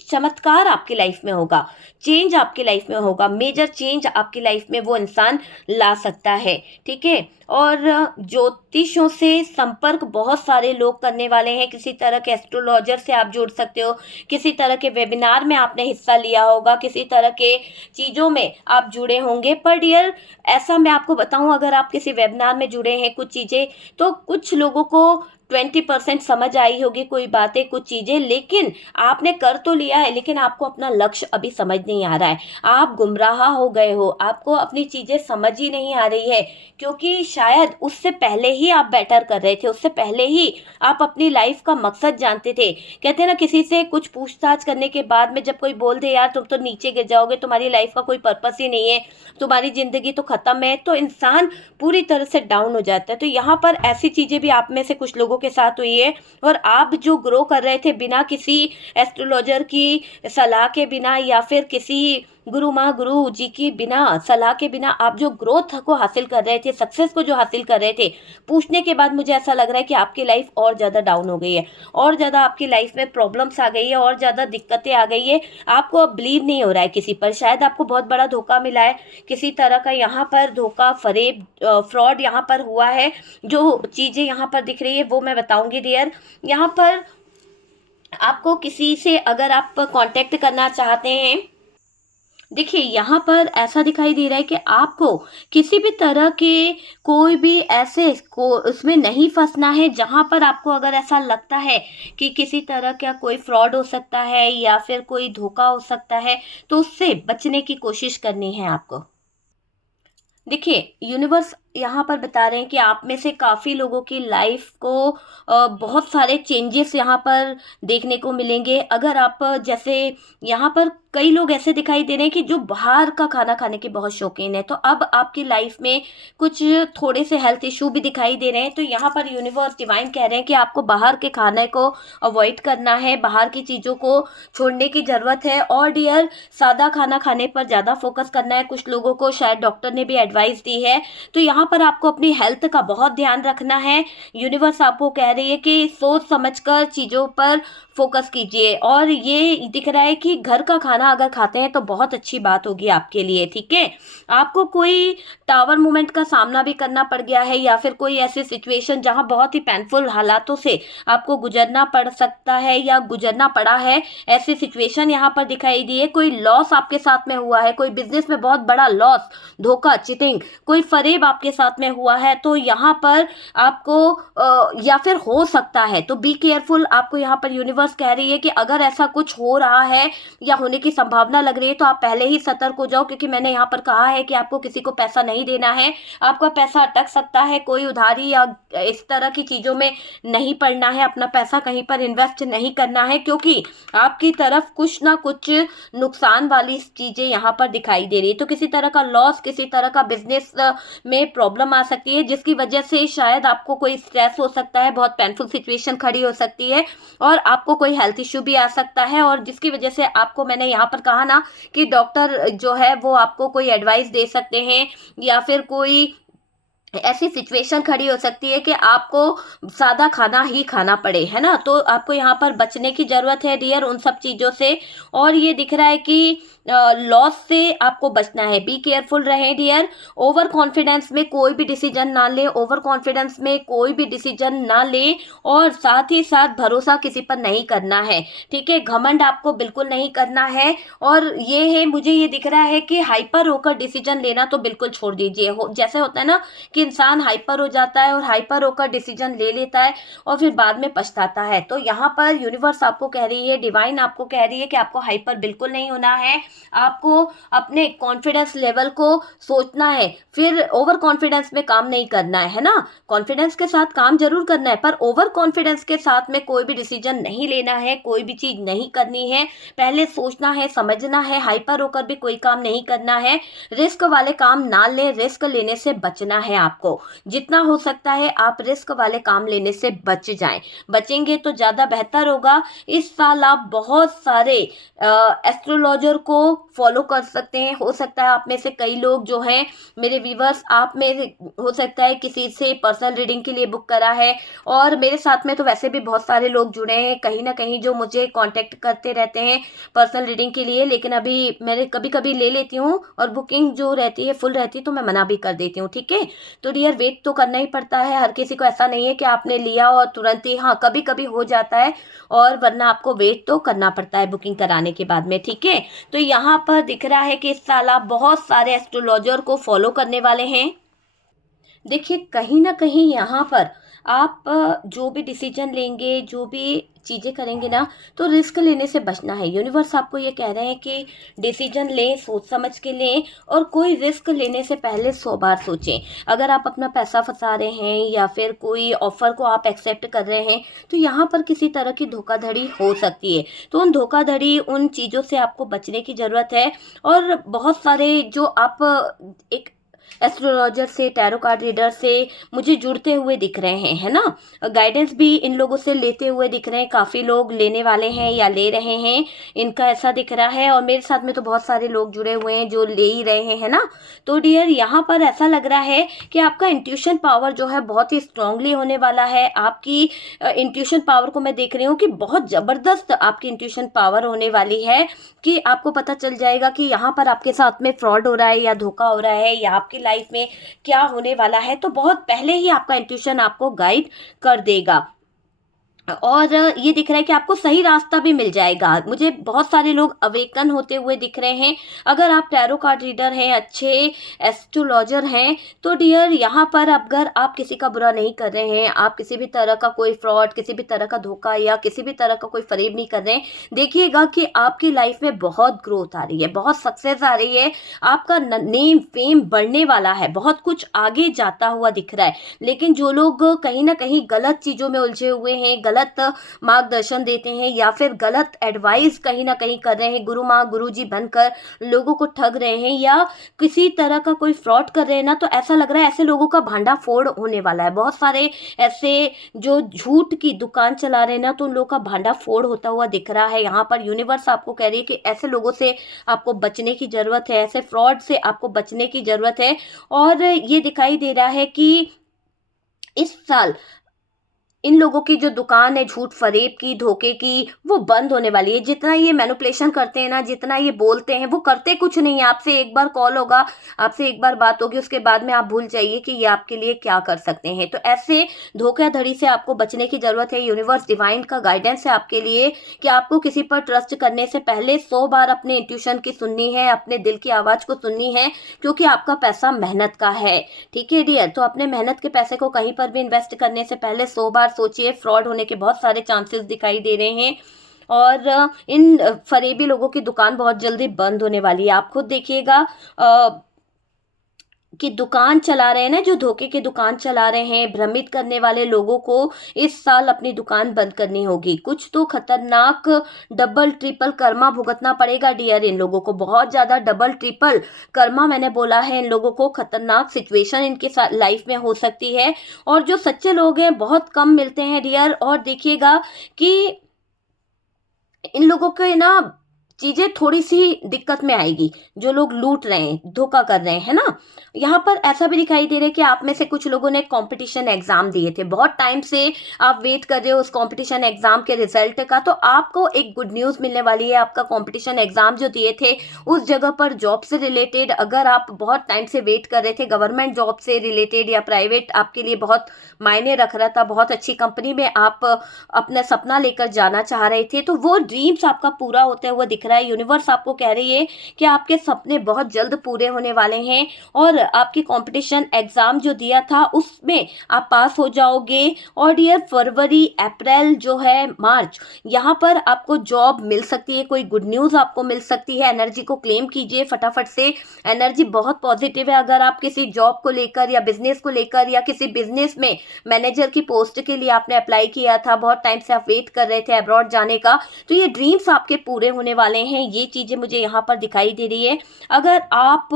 चमत्कार आपकी लाइफ में होगा, चेंज आपकी लाइफ में होगा, मेजर चेंज आपकी लाइफ में वो इंसान ला सकता है। ठीक है, और ज्योतिषों से संपर्क बहुत सारे लोग करने वाले हैं। किसी तरह के एस्ट्रोलॉजर से आप जुड़ सकते हो, किसी तरह के वेबिनार में आपने हिस्सा लिया होगा, किसी तरह के चीज़ों में आप जुड़े होंगे। पर डियर ऐसा मैं आपको बताऊं, अगर आप किसी वेबिनार में जुड़े हैं कुछ चीज़ें, तो कुछ लोगों को 20% समझ आई होगी कोई बातें, कुछ चीज़ें, लेकिन आपने कर तो लिया है, लेकिन आपको अपना लक्ष्य अभी समझ नहीं आ रहा है। आप गुमराह हो गए हो, आपको अपनी चीज़ें समझ ही नहीं आ रही है, क्योंकि शायद उससे पहले ही आप बेटर कर रहे थे, उससे पहले ही आप अपनी लाइफ का मकसद जानते थे। कहते हैं ना, किसी से कुछ पूछताछ करने के बाद में जब कोई बोल दे यार तुम तो नीचे गिर जाओगे, तुम्हारी लाइफ का कोई पर्पस ही नहीं है, तुम्हारी ज़िंदगी तो ख़त्म है, तो इंसान पूरी तरह से डाउन हो जाता है। तो यहाँ पर ऐसी चीज़ें भी आप में से कुछ लोगों के साथ हुई है। और आप जो ग्रो कर रहे थे बिना किसी एस्ट्रोलॉजर की सलाह के, बिना या फिर किसी गुरु माँ गुरु जी की बिना सलाह के बिना, आप जो ग्रोथ को हासिल कर रहे थे, सक्सेस को जो हासिल कर रहे थे, पूछने के बाद मुझे ऐसा लग रहा है कि आपकी लाइफ और ज़्यादा डाउन हो गई है, और ज़्यादा आपकी लाइफ में प्रॉब्लम्स आ गई है, और ज़्यादा दिक्कतें आ गई है। आपको अब बिलीव नहीं हो रहा है किसी पर, शायद आपको बहुत बड़ा धोखा मिला है, किसी तरह का यहाँ पर धोखा, फरेब, फ्रॉड यहाँ पर हुआ है। जो चीज़ें यहाँ पर दिख रही है वो मैं बताऊंगी डियर। यहाँ पर आपको किसी से अगर आप कांटेक्ट करना चाहते हैं, देखिए यहाँ पर ऐसा दिखाई दे रहा है कि आपको किसी भी तरह के कोई भी ऐसे को उसमें नहीं फंसना है जहाँ पर आपको अगर ऐसा लगता है कि किसी तरह का कोई फ्रॉड हो सकता है या फिर कोई धोखा हो सकता है, तो उससे बचने की कोशिश करनी है आपको। देखिए यूनिवर्स यहाँ पर बता रहे हैं कि आप में से काफ़ी लोगों की लाइफ को बहुत सारे चेंजेस यहाँ पर देखने को मिलेंगे। अगर आप जैसे यहाँ पर कई लोग ऐसे दिखाई दे रहे हैं कि जो बाहर का खाना खाने के बहुत शौकीन है, तो अब आपकी लाइफ में कुछ थोड़े से हेल्थ इशू भी दिखाई दे रहे हैं। तो यहाँ पर यूनिवर्स डिवाइन कह रहे हैं कि आपको बाहर के खाने को अवॉइड करना है, बाहर की चीज़ों को छोड़ने की ज़रूरत है और डियर सादा खाना खाने पर ज़्यादा फोकस करना है। कुछ लोगों को शायद डॉक्टर ने भी एडवाइस दी है। तो यहाँ पर आपको अपनी हेल्थ का बहुत ध्यान रखना है। यूनिवर्स आपको कह रही है कि सोच समझकर चीज़ों पर फोकस कीजिए। और ये दिख रहा है कि घर का खाना अगर खाते हैं तो बहुत अच्छी बात होगी आपके लिए, ठीक है। आपको कोई टावर मूवमेंट का सामना भी करना पड़ गया है या फिर कोई ऐसी सिचुएशन जहां बहुत ही पेनफुल हालातों से आपको गुजरना पड़ सकता है या गुजरना पड़ा है, ऐसी सिचुएशन यहाँ पर दिखाई दी है। कोई लॉस आपके साथ में हुआ है, कोई बिजनेस में बहुत बड़ा लॉस, धोखा, चीटिंग, कोई फरेब आपके साथ में हुआ है, तो यहाँ पर आपको या फिर हो सकता है, तो बी केयरफुल। आपको यहाँ पर यूनिवर्स कह रही है कि अगर ऐसा कुछ हो रहा है या होने की संभावना लग रही है तो आप पहले ही सतर्क हो जाओ, क्योंकि मैंने यहाँ पर कहा है कि आपको किसी को पैसा नहीं देना है। आपका पैसा अटक सकता है, कोई उधारी या इस तरह की चीज़ों में नहीं पड़ना है, अपना पैसा कहीं पर इन्वेस्ट नहीं करना है, क्योंकि आपकी तरफ कुछ ना कुछ नुकसान वाली चीज़ें यहाँ पर दिखाई दे रही है। तो किसी तरह का लॉस, किसी तरह का बिजनेस में प्रॉब्लम आ सकती है, जिसकी वजह से शायद आपको कोई स्ट्रेस हो सकता है, बहुत पेनफुल सिचुएशन खड़ी हो सकती है और आपको कोई हेल्थ इश्यू भी आ सकता है। और जिसकी वजह से आपको, मैंने यहाँ पर कहा ना कि डॉक्टर जो है वो आपको कोई एडवाइस दे सकते हैं या फिर कोई ऐसी सिचुएशन खड़ी हो सकती है कि आपको सादा खाना ही खाना पड़े, है ना। तो आपको यहाँ पर बचने की ज़रूरत है डियर उन सब चीज़ों से। और ये दिख रहा है कि लॉस से आपको बचना है। बी केयरफुल रहें डियर। ओवर कॉन्फिडेंस में कोई भी डिसीजन ना लें, ओवर कॉन्फिडेंस में कोई भी डिसीजन ना लें और साथ ही साथ भरोसा किसी पर नहीं करना है, ठीक है। घमंड आपको बिल्कुल नहीं करना है। और ये है, मुझे ये दिख रहा है कि हाइपर होकर डिसीजन लेना तो बिल्कुल छोड़ दीजिए। जैसे होता है ना कि इंसान हाइपर हो जाता है और हाइपर होकर डिसीजन ले लेता है और फिर बाद में पछताता है। तो यहाँ पर यूनिवर्स आपको कह रही है, डिवाइन आपको कह रही है कि आपको हाइपर बिल्कुल नहीं होना है। आपको अपने कॉन्फिडेंस लेवल को सोचना है, फिर ओवर कॉन्फिडेंस में काम नहीं करना है ना। कॉन्फिडेंस के साथ काम जरूर करना है, पर ओवर कॉन्फिडेंस के साथ में कोई भी डिसीजन नहीं लेना है, कोई भी चीज नहीं करनी है। पहले सोचना है, समझना है, हाइपर होकर भी कोई काम नहीं करना है। रिस्क वाले काम ना लें, रिस्क लेने से बचना है आपको। जितना हो सकता है आप रिस्क वाले काम लेने से बच जाएं, बचेंगे तो ज़्यादा बेहतर होगा। इस साल आप बहुत सारे एस्ट्रोलॉजर को फॉलो कर सकते हैं। हो सकता है आप में से कई लोग जो हैं मेरे व्यूवर्स, आप में हो सकता है किसी से पर्सनल रीडिंग के लिए बुक करा है। और मेरे साथ में तो वैसे भी बहुत सारे लोग जुड़े हैं कहीं ना कहीं, जो मुझे कांटेक्ट करते रहते हैं पर्सनल रीडिंग के लिए। लेकिन अभी मैंने कभी कभी ले लेती हूँ और बुकिंग जो रहती है फुल रहती है तो मैं मना भी कर देती हूँ, ठीक है। तो डियर वेट तो करना ही पड़ता है, हर किसी को ऐसा नहीं है कि आपने लिया और तुरंत ही, हाँ कभी कभी हो जाता है और वरना आपको वेट तो करना पड़ता है बुकिंग कराने के बाद में, ठीक है। तो यहाँ पर दिख रहा है कि इस साल आप बहुत सारे एस्ट्रोलॉजर को फॉलो करने वाले हैं। देखिए कहीं ना कहीं यहाँ पर आप जो भी डिसीजन लेंगे, जो भी चीज़ें करेंगे ना, तो रिस्क लेने से बचना है। यूनिवर्स आपको ये कह रहे हैं कि डिसीजन लें, सोच समझ के लें और कोई रिस्क लेने से पहले 100 बार सोचें। अगर आप अपना पैसा फंसा रहे हैं या फिर कोई ऑफर को आप एक्सेप्ट कर रहे हैं तो यहाँ पर किसी तरह की धोखाधड़ी हो सकती है। तो उन धोखाधड़ी, उन चीज़ों से आपको बचने की ज़रूरत है। और बहुत सारे जो आप एक एस्ट्रोलॉजर से, टैरो कार्ड रीडर से मुझे जुड़ते हुए दिख रहे हैं, है ना। गाइडेंस भी इन लोगों से लेते हुए दिख रहे हैं, काफ़ी लोग लेने वाले हैं या ले रहे हैं, इनका ऐसा दिख रहा है। और मेरे साथ में तो बहुत सारे लोग जुड़े हुए हैं जो ले ही रहे हैं, है ना। तो डियर यहाँ पर ऐसा लग रहा है कि आपका इंट्यूशन पावर जो है बहुत ही स्ट्रांगली होने वाला है। आपकी इंट्यूशन पावर को मैं देख रही हूँ कि बहुत ज़बरदस्त आपकी इंट्यूशन पावर होने वाली है, कि आपको पता चल जाएगा कि यहाँ पर आपके साथ में फ्रॉड हो रहा है या धोखा हो रहा है या आपकी लाइफ में क्या होने वाला है। तो बहुत पहले ही आपका इंट्यूशन आपको गाइड कर देगा। और ये दिख रहा है कि आपको सही रास्ता भी मिल जाएगा। मुझे बहुत सारे लोग अवेकन होते हुए दिख रहे हैं। अगर आप टैरो कार्ड रीडर हैं, अच्छे एस्ट्रोलॉजर हैं, तो डियर यहाँ पर अगर आप किसी का बुरा नहीं कर रहे हैं, आप किसी भी तरह का कोई फ्रॉड, किसी भी तरह का धोखा या किसी भी तरह का कोई फरेब नहीं कर रहे हैं, देखिएगा कि आपकी लाइफ में बहुत ग्रोथ आ रही है, बहुत सक्सेस आ रही है, आपका नेम फेम बढ़ने वाला है, बहुत कुछ आगे जाता हुआ दिख रहा है। लेकिन जो लोग कहीं ना कहीं गलत चीज़ों में उलझे हुए हैं, गलत मार्गदर्शन देते हैं या फिर गलत एडवाइस कहीं ना कहीं कर रहे हैं, गुरु माँ गुरु जी बनकर लोगों को ठग रहे हैं या किसी तरह का कोई फ्रॉड कर रहे हैं ना, तो ऐसा लग रहा है ऐसे लोगों का भांडा फोड़ होने वाला है। बहुत सारे ऐसे जो झूठ की दुकान चला रहे हैं ना, तो उन लोगों का भांडा फोड़ होता हुआ दिख रहा है। यहाँ पर यूनिवर्स आपको कह रही है कि ऐसे लोगों से आपको बचने की जरूरत है, ऐसे फ्रॉड से आपको बचने की जरूरत है। और ये दिखाई दे रहा है कि इस साल इन लोगों की जो दुकान है झूठ फरेब की, धोखे की, वो बंद होने वाली है। जितना ये मैनिपुलेशन करते हैं ना, जितना ये बोलते हैं, वो करते कुछ नहीं है। आपसे एक बार कॉल होगा, आपसे एक बार बात होगी, उसके बाद में आप भूल जाइए कि ये आपके लिए क्या कर सकते हैं। तो ऐसे धोखाधड़ी से आपको बचने की जरूरत है। यूनिवर्स डिवाइन का गाइडेंस है आपके लिए कि आपको किसी पर ट्रस्ट करने से पहले 100 बार अपने इंट्यूशन की सुननी है, अपने दिल की आवाज को सुननी है, क्योंकि आपका पैसा मेहनत का है। ठीक है डियर, तो अपने मेहनत के पैसे को कहीं पर भी इन्वेस्ट करने से पहले 100 बार सोचिए। फ्रॉड होने के बहुत सारे चांसेस दिखाई दे रहे हैं और इन फरेबी लोगों की दुकान बहुत जल्दी बंद होने वाली है। आप खुद देखिएगा कि दुकान चला रहे हैं ना, जो धोखे की दुकान चला रहे हैं, भ्रमित करने वाले लोगों को इस साल अपनी दुकान बंद करनी होगी। कुछ तो खतरनाक डबल ट्रिपल कर्मा भुगतना पड़ेगा डियर। इन लोगों को बहुत ज्यादा डबल ट्रिपल कर्मा मैंने बोला है। इन लोगों को खतरनाक सिचुएशन इनके साथ लाइफ में हो सकती है। और जो सच्चे लोग हैं बहुत कम मिलते हैं डियर। और देखिएगा कि इन लोगों के ना चीजें थोड़ी सी दिक्कत में आएगी। जो लोग लूट रहे हैं, धोखा कर रहे हैं ना, यहाँ पर ऐसा भी दिखाई दे रहा है कि आप में से कुछ लोगों ने कंपटीशन एग्जाम दिए थे, बहुत टाइम से आप वेट कर रहे हो उस कंपटीशन एग्जाम के रिजल्ट का, तो आपको एक गुड न्यूज मिलने वाली है। आपका कंपटीशन एग्जाम जो दिए थे उस जगह पर जॉब से रिलेटेड, अगर आप बहुत टाइम से वेट कर रहे थे गवर्नमेंट जॉब से रिलेटेड या प्राइवेट आपके लिए बहुत मायने रख रहा था, बहुत अच्छी कंपनी में आप अपना सपना लेकर जाना चाह रहे थे, तो वो ड्रीम्स आपका पूरा होते हुए दिख रहा है। यूनिवर्स आपको कह रही है कि आपके सपने बहुत जल्द पूरे होने वाले हैं और आपकी कंपटीशन एग्जाम जो दिया था उसमें आप पास हो जाओगे। और डियर फरवरी, अप्रैल जो है, मार्च, यहाँ पर आपको जॉब मिल सकती है, कोई गुड न्यूज आपको मिल सकती है। एनर्जी को क्लेम कीजिए फटाफट से, एनर्जी बहुत पॉजिटिव है। अगर आप किसी जॉब को लेकर या बिजनेस को लेकर या किसी बिजनेस में मैनेजर की पोस्ट के लिए आपने अप्लाई किया था, बहुत टाइम से आप वेट कर रहे थे अब्रॉड जाने का, तो ये ड्रीम्स आपके पूरे होने वाले हैं। ये चीजें मुझे यहाँ पर दिखाई दे रही है। अगर आप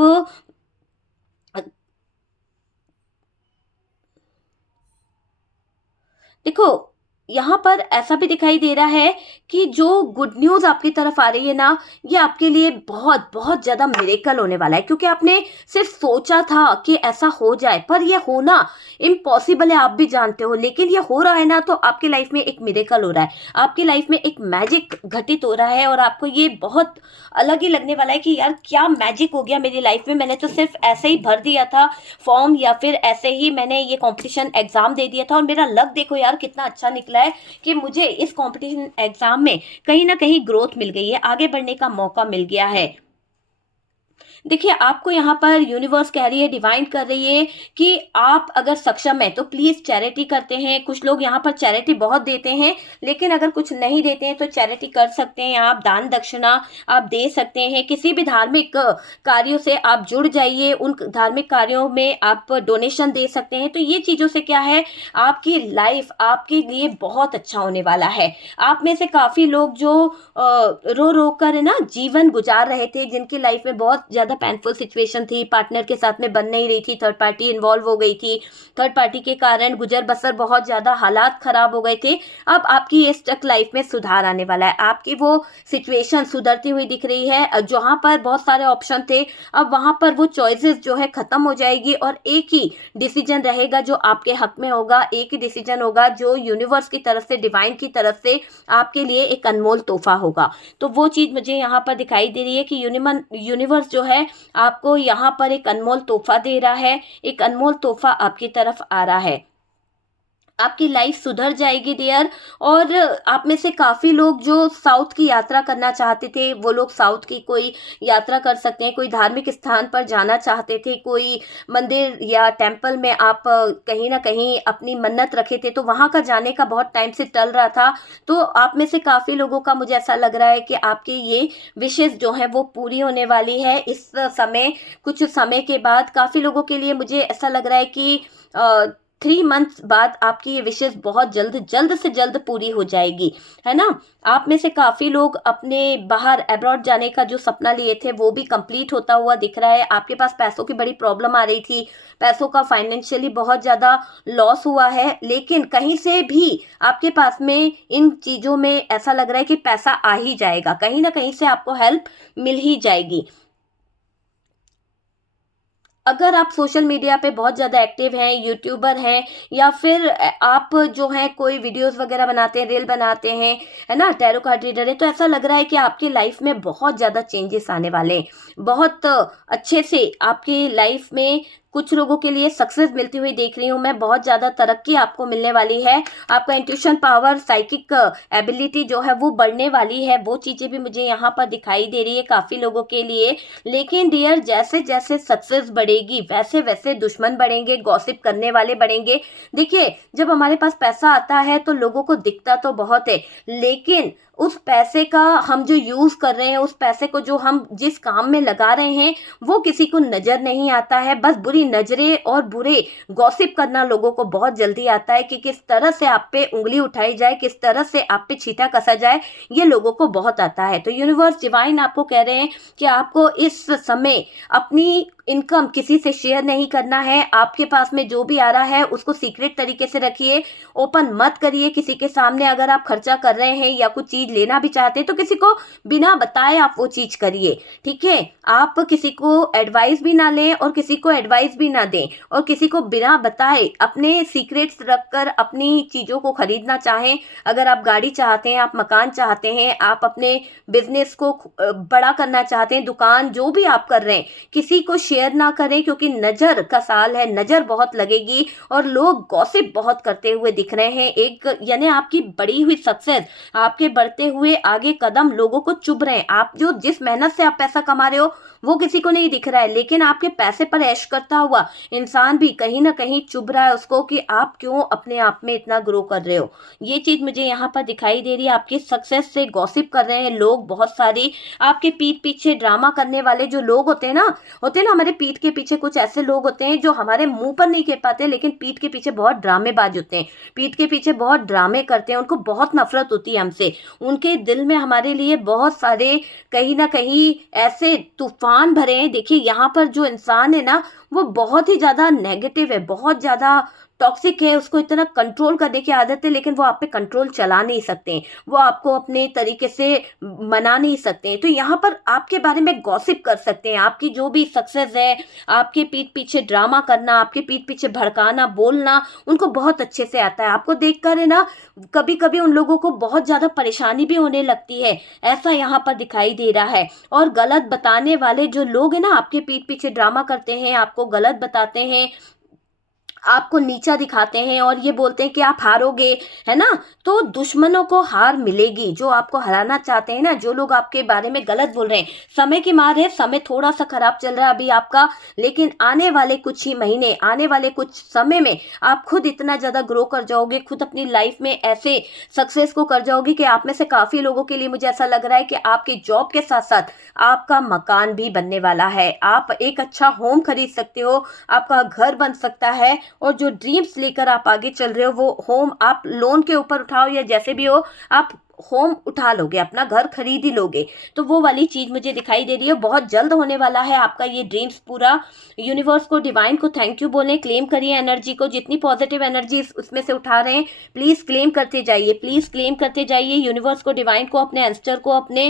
देखो, यहाँ पर ऐसा भी दिखाई दे रहा है कि जो गुड न्यूज आपकी तरफ आ रही है ना, ये आपके लिए बहुत बहुत ज्यादा मिरेकल होने वाला है। क्योंकि आपने सिर्फ सोचा था कि ऐसा हो जाए, पर ये होना इम्पॉसिबल है, आप भी जानते हो, लेकिन ये हो रहा है ना, तो आपकी लाइफ में एक मिरेकल हो रहा है, आपकी लाइफ में एक मैजिक घटित हो रहा है। और आपको ये बहुत अलग ही लगने वाला है कि यार क्या मैजिक हो गया मेरी लाइफ में। मैंने तो सिर्फ ऐसे ही भर दिया था फॉर्म या फिर ऐसे ही मैंने ये कंपटीशन एग्जाम दे दिया था और मेरा लक देखो यार कितना अच्छा निकला है कि मुझे इस कंपटीशन एग्जाम में कहीं ना कहीं ग्रोथ मिल गई है, आगे बढ़ने का मौका मिल गया है। देखिए, आपको यहाँ पर यूनिवर्स कह रही है, डिवाइन कर रही है कि आप अगर सक्षम है तो प्लीज चैरिटी करते हैं। कुछ लोग यहाँ पर चैरिटी बहुत देते हैं, लेकिन अगर कुछ नहीं देते हैं तो चैरिटी कर सकते हैं आप, दान दक्षिणा आप दे सकते हैं। किसी भी धार्मिक कार्यों से आप जुड़ जाइए, उन धार्मिक कार्यों में आप डोनेशन दे सकते हैं। तो ये चीजों से क्या है, आपकी लाइफ आपके लिए बहुत अच्छा होने वाला है। आप में से काफी लोग जो रो रो कर ना जीवन गुजार रहे थे, जिनकी लाइफ में बहुत ज्यादा पेनफुल सिचुएशन थी, पार्टनर के साथ में बन नहीं रही थी, थर्ड पार्टी इन्वॉल्व हो गई थी, थर्ड पार्टी के कारण गुजर बसर बहुत ज्यादा हालात खराब हो गए थे, अब आपकी ये स्टक लाइफ में सुधार आने वाला है। आपकी वो सिचुएशन सुधरती हुई दिख रही है। जहां पर बहुत सारे ऑप्शन थे, अब वहां पर वो चॉइसेस जो है खत्म हो जाएगी और एक ही डिसीजन रहेगा जो आपके हक में होगा, एक ही डिसीजन होगा जो यूनिवर्स की तरफ से, डिवाइन की तरफ से आपके लिए एक अनमोल तोहफा होगा। तो वो चीज मुझे यहाँ पर दिखाई दे रही है कि यूनिवर्स जो है आपको यहाँ पर एक अनमोल तोहफा दे रहा है, एक अनमोल तोहफा आपकी तरफ आ रहा है। आपकी लाइफ सुधर जाएगी डियर। और आप में से काफ़ी लोग जो साउथ की यात्रा करना चाहते थे, वो लोग साउथ की कोई यात्रा कर सकते हैं। कोई धार्मिक स्थान पर जाना चाहते थे, कोई मंदिर या टेंपल में आप कहीं ना कहीं अपनी मन्नत रखे थे, तो वहाँ का जाने का बहुत टाइम से टल रहा था। तो आप में से काफ़ी लोगों का मुझे ऐसा लग रहा है कि आपकी ये विशेष जो है वो पूरी होने वाली है इस समय। कुछ समय के बाद काफ़ी लोगों के लिए मुझे ऐसा लग रहा है कि 3 मंथ्स बाद आपकी ये विशेष बहुत जल्द से जल्द पूरी हो जाएगी, है ना। आप में से काफ़ी लोग अपने बाहर अब्रॉड जाने का जो सपना लिए थे वो भी कंप्लीट होता हुआ दिख रहा है। आपके पास पैसों की बड़ी प्रॉब्लम आ रही थी, पैसों का फाइनेंशियली बहुत ज़्यादा लॉस हुआ है, लेकिन कहीं से भी आपके पास में इन चीज़ों में ऐसा लग रहा है कि पैसा आ ही जाएगा, कहीं ना कहीं से आपको हेल्प मिल ही जाएगी। अगर आप सोशल मीडिया पे बहुत ज़्यादा एक्टिव हैं, यूट्यूबर हैं, या फिर आप जो हैं कोई वीडियोस वगैरह बनाते हैं, रील बनाते हैं, है ना, टैरो कार्ड रीडर है, तो ऐसा लग रहा है कि आपकी लाइफ में बहुत ज़्यादा चेंजेस आने वाले हैं। बहुत अच्छे से आपकी लाइफ में कुछ लोगों के लिए सक्सेस मिलती हुई देख रही हूँ मैं। बहुत ज़्यादा तरक्की आपको मिलने वाली है। आपका इंट्यूशन पावर, साइकिक एबिलिटी जो है वो बढ़ने वाली है। वो चीज़ें भी मुझे यहाँ पर दिखाई दे रही है काफ़ी लोगों के लिए। लेकिन डियर, जैसे जैसे सक्सेस बढ़ेगी वैसे वैसे दुश्मन बढ़ेंगे, गॉसिप करने वाले बढ़ेंगे। देखिए, जब हमारे पास पैसा आता है तो लोगों को दिखता तो बहुत है, लेकिन उस पैसे का हम जो यूज़ कर रहे हैं, उस पैसे को जो हम जिस काम में लगा रहे हैं, वो किसी को नज़र नहीं आता है। बस बुरी नज़रें और बुरे गॉसिप करना लोगों को बहुत जल्दी आता है कि किस तरह से आप पे उंगली उठाई जाए, किस तरह से आप पे छींटा कसा जाए, ये लोगों को बहुत आता है। तो यूनिवर्स डिवाइन आपको कह रहे हैं कि आपको इस समय अपनी इनकम किसी से शेयर नहीं करना है। आपके पास में जो भी आ रहा है उसको सीक्रेट तरीके से रखिए, ओपन मत करिए किसी के सामने। अगर आप खर्चा कर रहे हैं या कुछ चीज़ लेना भी चाहते हैं तो किसी को बिना बताए आप वो चीज़ करिए, ठीक है। आप किसी को एडवाइस भी ना लें और किसी को एडवाइस भी ना दें, और किसी को बिना बताए अपने सीक्रेट्स रखकर अपनी चीज़ों को खरीदना चाहें। अगर आप गाड़ी चाहते हैं, आप मकान चाहते हैं, आप अपने बिजनेस को बड़ा करना चाहते हैं, दुकान जो भी आप कर रहे हैं, किसी को शेयर ना करें, क्योंकि नज़र का साल है, नज़र बहुत लगेगी और लोग गॉसिप बहुत करते हुए दिख रहे हैं। एक यानी आपकी बड़ी हुई सक्सेस, आपके बढ़ते हुए आगे कदम लोगों को चुभ रहे हैं। आप जो जिस मेहनत से आप पैसा कमा रहे हो वो किसी को नहीं दिख रहा है, लेकिन आपके पैसे पर ऐश करता हुआ इंसान भी कहीं ना कहीं चुभ रहा है उसको कि आप क्यों अपने आप में इतना ग्रो कर रहे हो। ये चीज़ मुझे यहाँ पर दिखाई दे रही है। आपकी सक्सेस से गॉसिप कर रहे हैं लोग बहुत सारी। आपके पीठ पीछे ड्रामा करने वाले जो लोग होते हैं ना हमारे पीठ के पीछे कुछ ऐसे लोग होते हैं जो हमारे मुंह पर नहीं कह पाते, लेकिन पीठ के पीछे बहुत ड्रामेबाज होते हैं, पीठ के पीछे बहुत ड्रामे करते हैं। उनको बहुत नफरत होती है हमसे, उनके दिल में हमारे लिए बहुत सारे कहीं ना कहीं ऐसे तूफान भरे हैं। देखिए, यहाँ पर जो इंसान है ना वो बहुत ही ज़्यादा नेगेटिव है, बहुत ज़्यादा टॉक्सिक है, उसको इतना कंट्रोल करने की आदत है, लेकिन वो आप पे कंट्रोल चला नहीं सकते, वो आपको अपने तरीके से मना नहीं सकते। तो यहाँ पर आपके बारे में गॉसिप कर सकते हैं। आपकी जो भी सक्सेस है, आपके पीठ पीछे ड्रामा करना, आपके पीठ पीछे भड़काना, बोलना, उनको बहुत अच्छे से आता है। आपको देखकर है ना कभी कभी उन लोगों को बहुत ज़्यादा परेशानी भी होने लगती है, ऐसा यहाँ पर दिखाई दे रहा है। और गलत बताने वाले जो लोग हैं ना, आपके पीठ पीछे ड्रामा करते हैं, आपको गलत बताते हैं, आपको नीचा दिखाते हैं और ये बोलते हैं कि आप हारोगे, है ना, तो दुश्मनों को हार मिलेगी। जो आपको हराना चाहते हैं ना, जो लोग आपके बारे में गलत बोल रहे हैं, समय की मार है, समय थोड़ा सा खराब चल रहा है अभी आपका, लेकिन आने वाले कुछ ही महीने, आने वाले कुछ समय में आप खुद इतना ज़्यादा ग्रो कर जाओगे, खुद अपनी लाइफ में ऐसे सक्सेस को कर जाओगे कि आप में से काफ़ी लोगों के लिए मुझे ऐसा लग रहा है कि आपके जॉब के साथ साथ आपका मकान भी बनने वाला है। आप एक अच्छा होम खरीद सकते हो, आपका घर बन सकता है, और जो ड्रीम्स लेकर आप आगे चल रहे हो वो होम आप लोन के ऊपर उठाओ या जैसे भी हो, आप होम उठा लोगे, अपना घर खरीद ही लोगे। तो वो वाली चीज़ मुझे दिखाई दे रही है, बहुत जल्द होने वाला है आपका ये ड्रीम्स पूरा। यूनिवर्स को, डिवाइन को थैंक यू बोलें, क्लेम करिए एनर्जी को, जितनी पॉजिटिव एनर्जी उसमें से उठा रहे हैं प्लीज़ क्लेम करते जाइए, प्लीज़ क्लेम करते जाइए। यूनिवर्स को, डिवाइन को, अपने एंस्टर को, अपने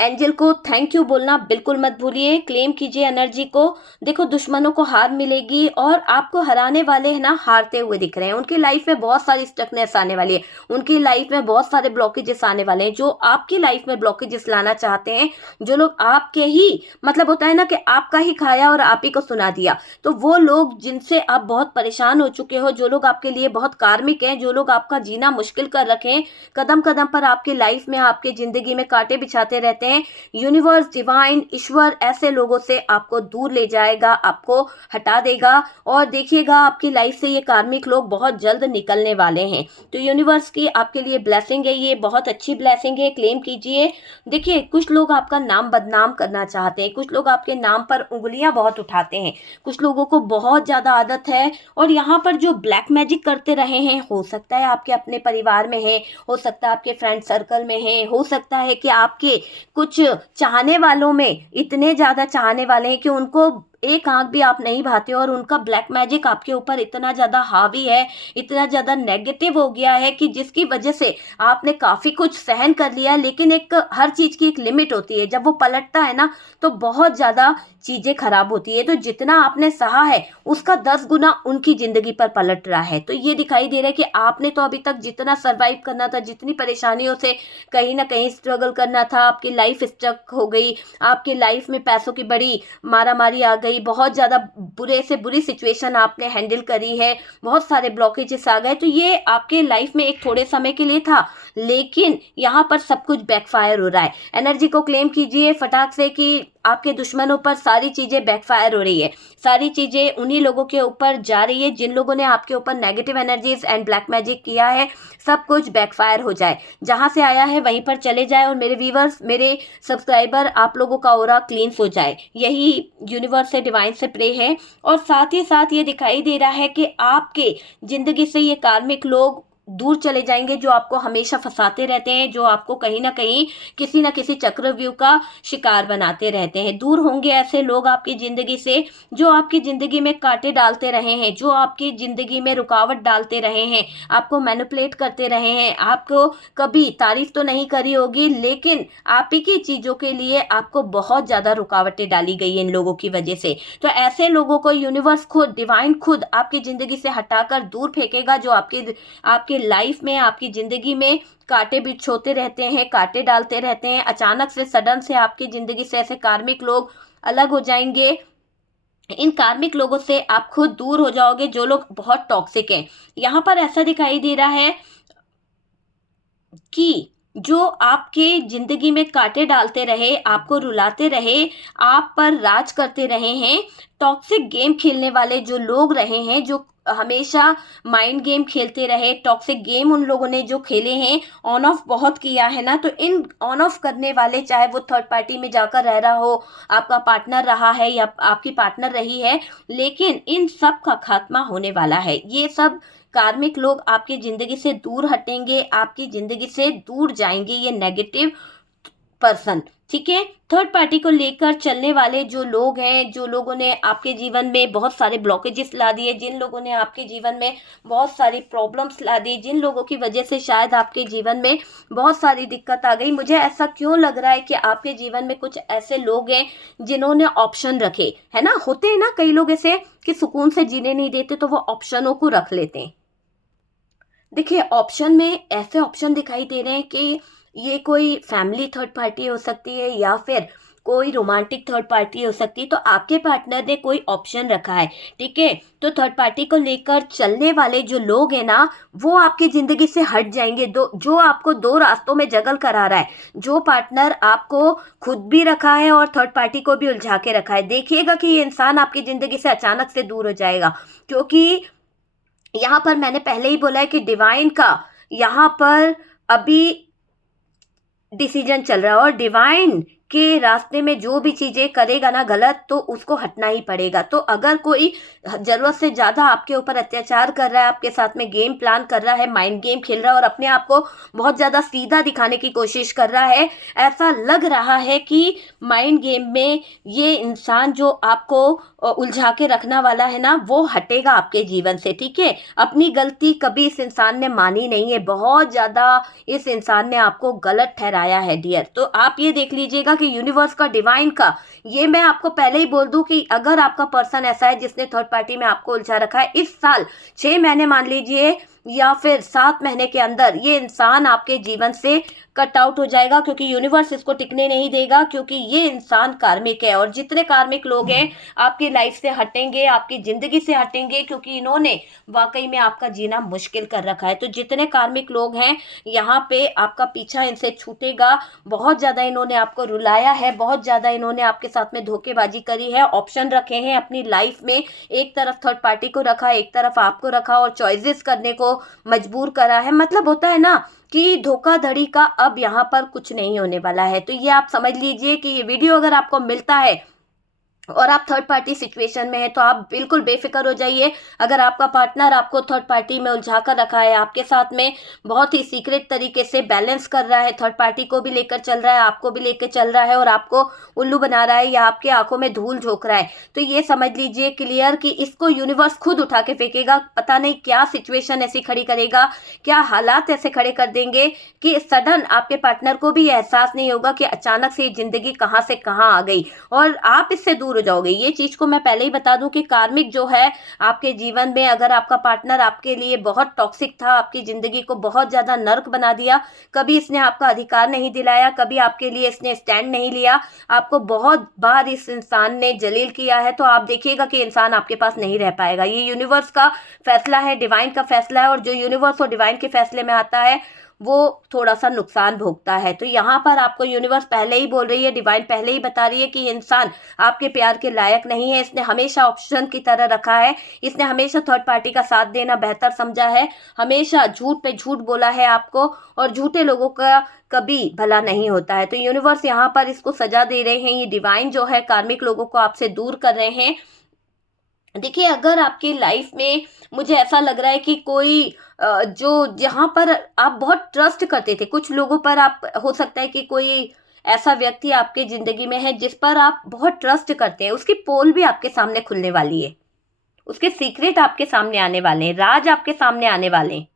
एंजल को थैंक यू बोलना बिल्कुल मत भूलिए, क्लेम कीजिए एनर्जी को। देखो दुश्मनों को हार मिलेगी और आपको हराने वाले है ना हारते हुए दिख रहे हैं। उनकी लाइफ में बहुत सारी स्टकनेस आने वाली है, उनकी लाइफ में बहुत सारे ब्लॉकेजेस आने वाले हैं। जो आपकी लाइफ में ब्लॉकेजेस लाना चाहते हैं, जो लोग आपके ही मतलब होता है ना कि आपका ही खाया और आप ही को सुना दिया, तो वो लोग जिनसे आप बहुत परेशान हो चुके हो, जो लोग आपके लिए बहुत कार्मिक हैं, जो लोग आपका जीना मुश्किल कर रखे हैं, कदम कदम पर आपकी लाइफ में आपके जिंदगी में कांटे बिछाते रहते हैं, यूनिवर्स, डिवाइन, ईश्वर ऐसे लोगों से आपको दूर ले जाएगा, आपको हटा देगा। और देखिएगा आपकी लाइफ से ये कार्मिक लोग बहुत जल्द निकलने वाले हैं। तो यूनिवर्स की आपके लिए ब्लेसिंग है, ये बहुत अच्छी ब्लेसिंग है, क्लेम कीजिए। देखिए कुछ लोग आपका नाम बदनाम करना चाहते हैं, कुछ लोग आपके नाम पर उंगलियां बहुत उठाते हैं, कुछ लोगों को बहुत ज्यादा आदत है। और यहाँ पर जो ब्लैक मैजिक करते रहे हैं, हो सकता है आपके अपने परिवार में है, हो सकता है आपके फ्रेंड सर्कल में है, हो सकता है कि आपके कुछ चाहने वालों में इतने ज्यादा चाहने वाले हैं कि उनको एक आंख भी आप नहीं भाते हो, और उनका ब्लैक मैजिक आपके ऊपर इतना ज्यादा हावी है, इतना ज्यादा नेगेटिव हो गया है कि जिसकी वजह से आपने काफी कुछ सहन कर लिया है। लेकिन एक हर चीज की एक लिमिट होती है, जब वो पलटता है ना तो बहुत ज्यादा चीजें खराब होती है। तो जितना आपने सहा है उसका 10 गुना उनकी जिंदगी पर पलट रहा है। तो ये दिखाई दे रहा है कि आपने तो अभी तक जितना सरवाइव करना था, जितनी परेशानियों से कहीं ना कहीं स्ट्रगल करना था, आपकी लाइफ स्टक हो गई, आपकी लाइफ में पैसों की बड़ी मारामारी आ गई, बहुत ज्यादा बुरे से बुरी सिचुएशन आपने हैंडल करी है, बहुत सारे ब्लॉकेजेस आ गए। तो ये आपके लाइफ में एक थोड़े समय के लिए था, लेकिन यहाँ पर सब कुछ बैकफायर हो रहा है। एनर्जी को क्लेम कीजिए फटाक से कि आपके दुश्मनों पर सारी चीजें बैकफायर हो रही है, सारी चीजें उन्हीं लोगों के ऊपर जा रही है जिन लोगों ने आपके ऊपर negative energies and black magic किया है। सब कुछ बैकफायर हो जाए, जहां से आया है वहीं पर चले जाए। और मेरे व्यूवर्स, मेरे सब्सक्राइबर, आप लोगों का ऑरा क्लीन हो जाए, यही यूनिवर्स से, डिवाइन से प्रे है। और साथ ही साथ ये दिखाई दे रहा है कि आपके जिंदगी से ये कार्मिक लोग दूर चले जाएंगे, जो आपको हमेशा फंसाते रहते हैं, जो आपको कहीं ना किसी चक्रव्यूह का शिकार बनाते रहते हैं। दूर होंगे ऐसे लोग आपकी जिंदगी से, जो आपकी जिंदगी में कांटे डालते रहे हैं, जो आपकी जिंदगी में रुकावट डालते रहे हैं, आपको मैनिपुलेट करते रहे हैं। आपको कभी तारीफ तो नहीं करी होगी, लेकिन आप ही की चीजों के लिए आपको बहुत ज्यादा रुकावटें डाली गई इन लोगों की वजह से। तो ऐसे लोगों को यूनिवर्स खुद, डिवाइन खुद आपकी जिंदगी से हटाकर दूर फेंकेगा, जो आपके लाइफ में, आपकी जिंदगी में कांटे बिछोते रहते हैं, कांटे डालते रहते हैं। अचानक से, सडन से आपकी जिंदगी से ऐसे कार्मिक लोग अलग हो जाएंगे। इन कार्मिक लोगों से आप खुद दूर हो जाओगे, जो लोग बहुत टॉक्सिक हैं। यहाँ पर ऐसा दिखाई दे रहा है कि जो आपके जिंदगी में कांटे डालते रहे, आपको रुलाते रहे, आप पर राज करते रहे हैं, टॉक्सिक गेम खेलने वाले जो लोग रहे हैं, जो हमेशा माइंड गेम खेलते रहे, टॉक्सिक गेम उन लोगों ने जो खेले हैं, ऑन ऑफ बहुत किया है ना। तो इन ऑन ऑफ करने वाले, चाहे वो थर्ड पार्टी में जाकर रह रहा हो, आपका पार्टनर रहा है या आपकी पार्टनर रही है, लेकिन इन सब का खात्मा होने वाला है। ये सब कार्मिक लोग आपकी जिंदगी से दूर हटेंगे, आपकी जिंदगी से दूर जाएंगे ये नेगेटिव पर्सन, ठीक है। थर्ड पार्टी को लेकर चलने वाले जो लोग हैं, जो लोगों ने आपके जीवन में बहुत सारे ब्लॉकेजेस ला दिए, जिन लोगों ने आपके जीवन में बहुत सारी प्रॉब्लम्स ला दी, जिन लोगों की वजह से शायद आपके जीवन में बहुत सारी दिक्कत आ गई। मुझे ऐसा क्यों लग रहा है कि आपके जीवन में कुछ ऐसे लोग हैं जिन्होंने ऑप्शन रखे है ना। होते हैं ना कई लोग ऐसे कि सुकून से जीने नहीं देते, तो वो ऑप्शनों को रख लेते हैं। देखिए ऑप्शन में ऐसे ऑप्शन दिखाई दे रहे हैं कि ये कोई फैमिली थर्ड पार्टी हो सकती है, या फिर कोई रोमांटिक थर्ड पार्टी हो सकती है। तो आपके पार्टनर ने कोई ऑप्शन रखा है, ठीक है। तो थर्ड पार्टी को लेकर चलने वाले जो लोग हैं ना, वो आपकी जिंदगी से हट जाएंगे। जो आपको दो रास्तों में जगल करा रहा है, जो पार्टनर आपको खुद भी रखा है और थर्ड पार्टी को भी उलझा के रखा है, देखिएगा कि ये इंसान आपकी जिंदगी से अचानक से दूर हो जाएगा। क्योंकि यहाँ पर मैंने पहले ही बोला है कि डिवाइन का यहाँ पर अभी डिसीजन चल रहा है, और डिवाइन के रास्ते में जो भी चीज़ें करेगा ना गलत, तो उसको हटना ही पड़ेगा। तो अगर कोई ज़रूरत से ज़्यादा आपके ऊपर अत्याचार कर रहा है, आपके साथ में गेम प्लान कर रहा है, माइंड गेम खेल रहा है और अपने आप को बहुत ज़्यादा सीधा दिखाने की कोशिश कर रहा है, ऐसा लग रहा है कि माइंड गेम में ये इंसान जो आपको उलझा के रखना वाला है ना, वो हटेगा आपके जीवन से, ठीक है। अपनी गलती कभी इस इंसान ने मानी नहीं है, बहुत ज़्यादा इस इंसान ने आपको गलत ठहराया है डियर। तो आप ये देख लीजिएगा कि यूनिवर्स का, डिवाइन का, ये मैं आपको पहले ही बोल दूं कि अगर आपका पर्सन ऐसा है जिसने थर्ड पार्टी में आपको उलझा रखा है, इस साल 6 महीने मान लीजिए या फिर 7 महीने के अंदर ये इंसान आपके जीवन से कट आउट हो जाएगा, क्योंकि यूनिवर्स इसको टिकने नहीं देगा, क्योंकि ये इंसान कार्मिक है। और जितने कार्मिक लोग हैं आपकी लाइफ से हटेंगे, आपकी जिंदगी से हटेंगे, क्योंकि इन्होंने वाकई में आपका जीना मुश्किल कर रखा है। तो जितने कार्मिक लोग हैं यहाँ पे आपका पीछा इनसे छूटेगा। बहुत ज़्यादा इन्होंने आपको रुलाया है, बहुत ज़्यादा इन्होंने आपके साथ में धोखेबाजी करी है, ऑप्शन रखे हैं अपनी लाइफ में, एक तरफ थर्ड पार्टी को रखा, एक तरफ आपको रखा और चॉइसेस करने को मजबूर करा है। मतलब होता है ना कि धोखाधड़ी का अब यहाँ पर कुछ नहीं होने वाला है। तो ये आप समझ लीजिए कि ये वीडियो अगर आपको मिलता है और आप थर्ड पार्टी सिचुएशन में है तो आप बिल्कुल बेफिक्र हो जाइए। अगर आपका पार्टनर आपको थर्ड पार्टी में उलझा कर रखा है, आपके साथ में बहुत ही सीक्रेट तरीके से बैलेंस कर रहा है, थर्ड पार्टी को भी लेकर चल रहा है, आपको भी लेकर चल रहा है और आपको उल्लू बना रहा है या आपकी आंखों में धूल झोंक रहा है, तो ये समझ लीजिए क्लियर कि इसको यूनिवर्स खुद उठा के फेंकेगा। पता नहीं क्या सिचुएशन ऐसी खड़ी करेगा, क्या हालात ऐसे खड़े कर देंगे कि सडन आपके पार्टनर को भी एहसास नहीं होगा कि अचानक से जिंदगी कहाँ से कहाँ आ गई और आप इससे दूर हो जाओगे। ये चीज को मैं पहले ही बता दूं कि कार्मिक जो है आपके जीवन में, अगर आपका पार्टनर आपके लिए बहुत टॉक्सिक था, आपकी जिंदगी को बहुत ज्यादा नर्क बना दिया, कभी इसने आपका अधिकार नहीं दिलाया, कभी आपके लिए इसने स्टैंड नहीं लिया, आपको बहुत बार इस इंसान ने जलील किया है, तो आप देखिएगा कि इंसान आपके पास नहीं रह पाएगा। ये यूनिवर्स का फैसला है, डिवाइन का फैसला है, और जो यूनिवर्स और डिवाइन के फैसले में आता है वो थोड़ा सा नुकसान भोगता है। तो यहाँ पर आपको यूनिवर्स पहले ही बोल रही है, डिवाइन पहले ही बता रही है कि इंसान आपके प्यार के लायक नहीं है। इसने हमेशा ऑप्शन की तरह रखा है, इसने हमेशा थर्ड पार्टी का साथ देना बेहतर समझा है, हमेशा झूठ पे झूठ बोला है आपको, और झूठे लोगों का कभी भला नहीं होता है। तो यूनिवर्स यहाँ पर इसको सजा दे रहे हैं, ये डिवाइन जो है कार्मिक लोगों को आपसे दूर कर रहे हैं। देखिए, अगर आपकी लाइफ में मुझे ऐसा लग रहा है कि कोई जो जहाँ पर आप बहुत ट्रस्ट करते थे, कुछ लोगों पर आप, हो सकता है कि कोई ऐसा व्यक्ति आपके ज़िंदगी में है जिस पर आप बहुत ट्रस्ट करते हैं, उसकी पोल भी आपके सामने खुलने वाली है, उसके सीक्रेट आपके सामने आने वाले हैं, राज आपके सामने आने वाले हैं।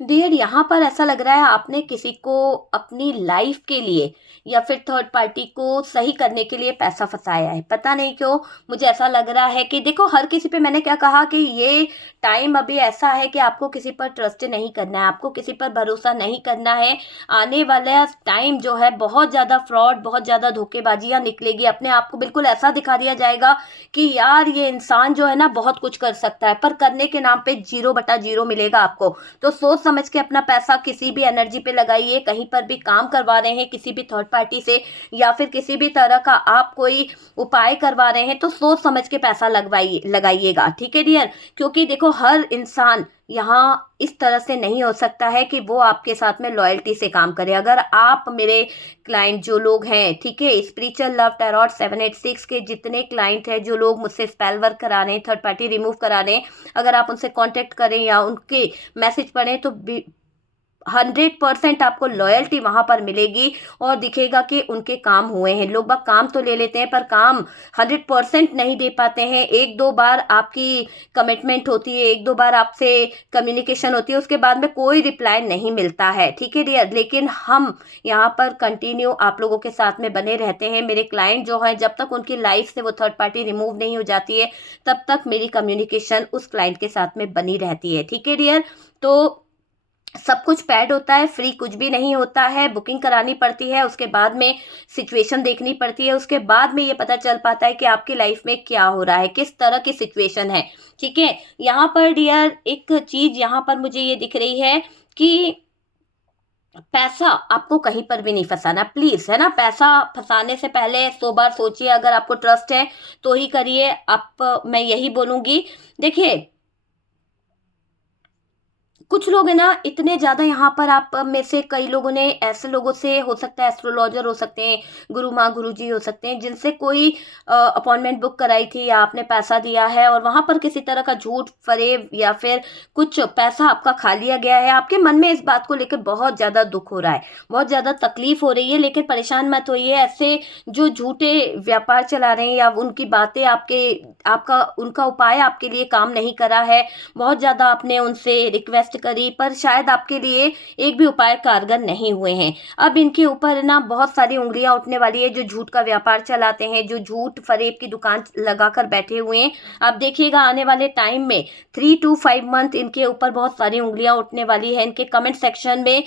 डियर, यहाँ पर ऐसा लग रहा है आपने किसी को अपनी लाइफ के लिए या फिर थर्ड पार्टी को सही करने के लिए पैसा फंसाया है। पता नहीं क्यों मुझे ऐसा लग रहा है कि देखो, हर किसी पे, मैंने क्या कहा कि ये टाइम अभी ऐसा है कि आपको किसी पर ट्रस्ट नहीं करना है, आपको किसी पर भरोसा नहीं करना है। आने वाला टाइम जो है बहुत ज़्यादा फ्रॉड, बहुत ज़्यादा धोखेबाजियाँ निकलेगी, अपने आप को बिल्कुल ऐसा दिखा दिया जाएगा कि यार ये इंसान जो है ना बहुत कुछ कर सकता है, पर करने के नाम पे 0/0 मिलेगा आपको। तो सोच समझ के अपना पैसा किसी भी एनर्जी पे लगाइए, कहीं पर भी काम करवा रहे हैं किसी भी थर्ड पार्टी से या फिर किसी भी तरह का आप कोई उपाय करवा रहे हैं, तो सोच समझ के पैसा लगाइएगा, ठीक है डियर। क्योंकि देखो, हर इंसान यहाँ इस तरह से नहीं हो सकता है कि वो आपके साथ में लॉयल्टी से काम करे। अगर आप मेरे क्लाइंट जो लोग हैं, ठीक है, स्पिरिचुअल लव टैरोट 786 के जितने क्लाइंट हैं, जो लोग मुझसे स्पेल वर्क करा रहे हैं, थर्ड पार्टी रिमूव करा रहे हैं, अगर आप उनसे कांटेक्ट करें या उनके मैसेज पढ़ें तो 100% आपको लॉयल्टी वहां पर मिलेगी और दिखेगा कि उनके काम हुए हैं। लोग बाग काम तो ले लेते हैं पर काम 100% नहीं दे पाते हैं। 1-2 बार आपकी कमिटमेंट होती है, 1-2 बार आपसे कम्युनिकेशन होती है, उसके बाद में कोई रिप्लाई नहीं मिलता है, ठीक है डियर। लेकिन हम यहाँ पर कंटिन्यू आप लोगों के साथ में बने रहते हैं। मेरे क्लाइंट जो है, जब तक उनकी लाइफ से वो थर्ड पार्टी रिमूव नहीं हो जाती है तब तक मेरी कम्युनिकेशन उस क्लाइंट के साथ में बनी रहती है, ठीक है डियर। तो सब कुछ पैड होता है, फ्री कुछ भी नहीं होता है, बुकिंग करानी पड़ती है, उसके बाद में सिचुएशन देखनी पड़ती है, उसके बाद में ये पता चल पाता है कि आपकी लाइफ में क्या हो रहा है, किस तरह की सिचुएशन है, ठीक है। यहाँ पर डियर एक चीज़ यहाँ पर मुझे ये दिख रही है कि पैसा आपको कहीं पर भी नहीं फंसाना, प्लीज, है ना। पैसा फंसाने से पहले 100 बार सोचिए, अगर आपको ट्रस्ट है तो ही करिए। आप, मैं यही बोलूँगी, देखिए कुछ लोग है ना इतने ज़्यादा, यहाँ पर आप में से कई लोगों ने ऐसे लोगों से, हो सकता है एस्ट्रोलॉजर हो सकते हैं, गुरु माँ गुरु जी हो सकते हैं, जिनसे कोई अपॉइंटमेंट बुक कराई थी या आपने पैसा दिया है और वहाँ पर किसी तरह का झूठ फरेब या फिर कुछ पैसा आपका खा लिया गया है। आपके मन में इस बात को लेकर बहुत ज़्यादा दुख हो रहा है, बहुत ज़्यादा तकलीफ हो रही है, लेकिन परेशान मत होइए। ऐसे जो झूठे व्यापार चला रहे हैं या उनकी बातें आपका उनका उपाय आपके लिए काम नहीं करा है, बहुत ज़्यादा आपने उनसे रिक्वेस्ट करी पर शायद आपके लिए एक भी उपाय कारगर नहीं हुए हैं। अब इनके ऊपर ना बहुत सारी उंगलियां उठने वाली है, जो झूठ का व्यापार चलाते हैं, जो झूठ फरेब की दुकान लगाकर बैठे हुए हैं। आप देखिएगा आने वाले टाइम में 3 to 5 मंथ इनके ऊपर बहुत सारी उंगलियां उठने वाली है। इनके कमेंट सेक्शन में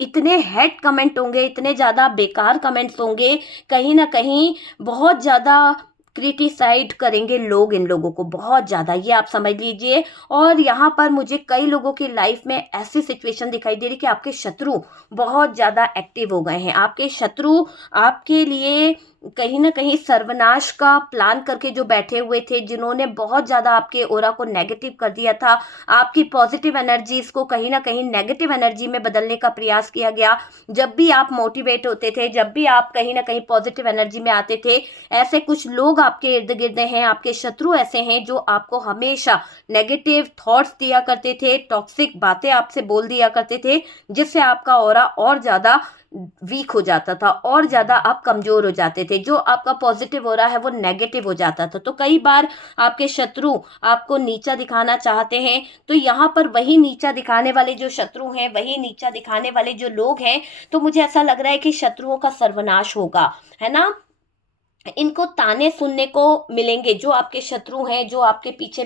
इतने हेट कमेंट होंगे, इतने ज़्यादा बेकार कमेंट्स होंगे, कहीं ना कहीं बहुत ज़्यादा क्रिटिसाइड करेंगे लोग इन लोगों को, बहुत ज़्यादा, ये आप समझ लीजिए। और यहाँ पर मुझे कई लोगों की लाइफ में ऐसी सिचुएशन दिखाई दे रही कि आपके शत्रु बहुत ज़्यादा एक्टिव हो गए हैं। आपके शत्रु आपके लिए कहीं ना कहीं सर्वनाश का प्लान करके जो बैठे हुए थे, जिन्होंने बहुत ज़्यादा आपके ऑरा को नेगेटिव कर दिया था, आपकी पॉजिटिव एनर्जीज को कहीं ना कहीं नेगेटिव एनर्जी में बदलने का प्रयास किया गया। जब भी आप मोटिवेट होते थे, जब भी आप कहीं ना कहीं पॉजिटिव एनर्जी में आते थे, ऐसे कुछ लोग आपके इर्द गिर्द हैं, आपके शत्रु ऐसे हैं जो आपको हमेशा नेगेटिव थॉट्स दिया करते थे, टॉक्सिक बातें आपसे बोल दिया करते थे, जिससे आपका ऑरा और ज़्यादा वीक हो जाता था और ज़्यादा आप कमज़ोर हो जाते थे। जो आपका पॉजिटिव हो रहा है वो नेगेटिव हो जाता था। तो कई बार आपके शत्रु आपको नीचा दिखाना चाहते हैं, तो यहाँ पर वही नीचा दिखाने वाले जो शत्रु हैं, वही नीचा दिखाने वाले जो लोग हैं, तो मुझे ऐसा लग रहा है कि शत्रुओं का सर्वनाश होगा, है ना। इनको ताने सुनने को मिलेंगे, जो आपके शत्रु हैं, जो आपके पीछे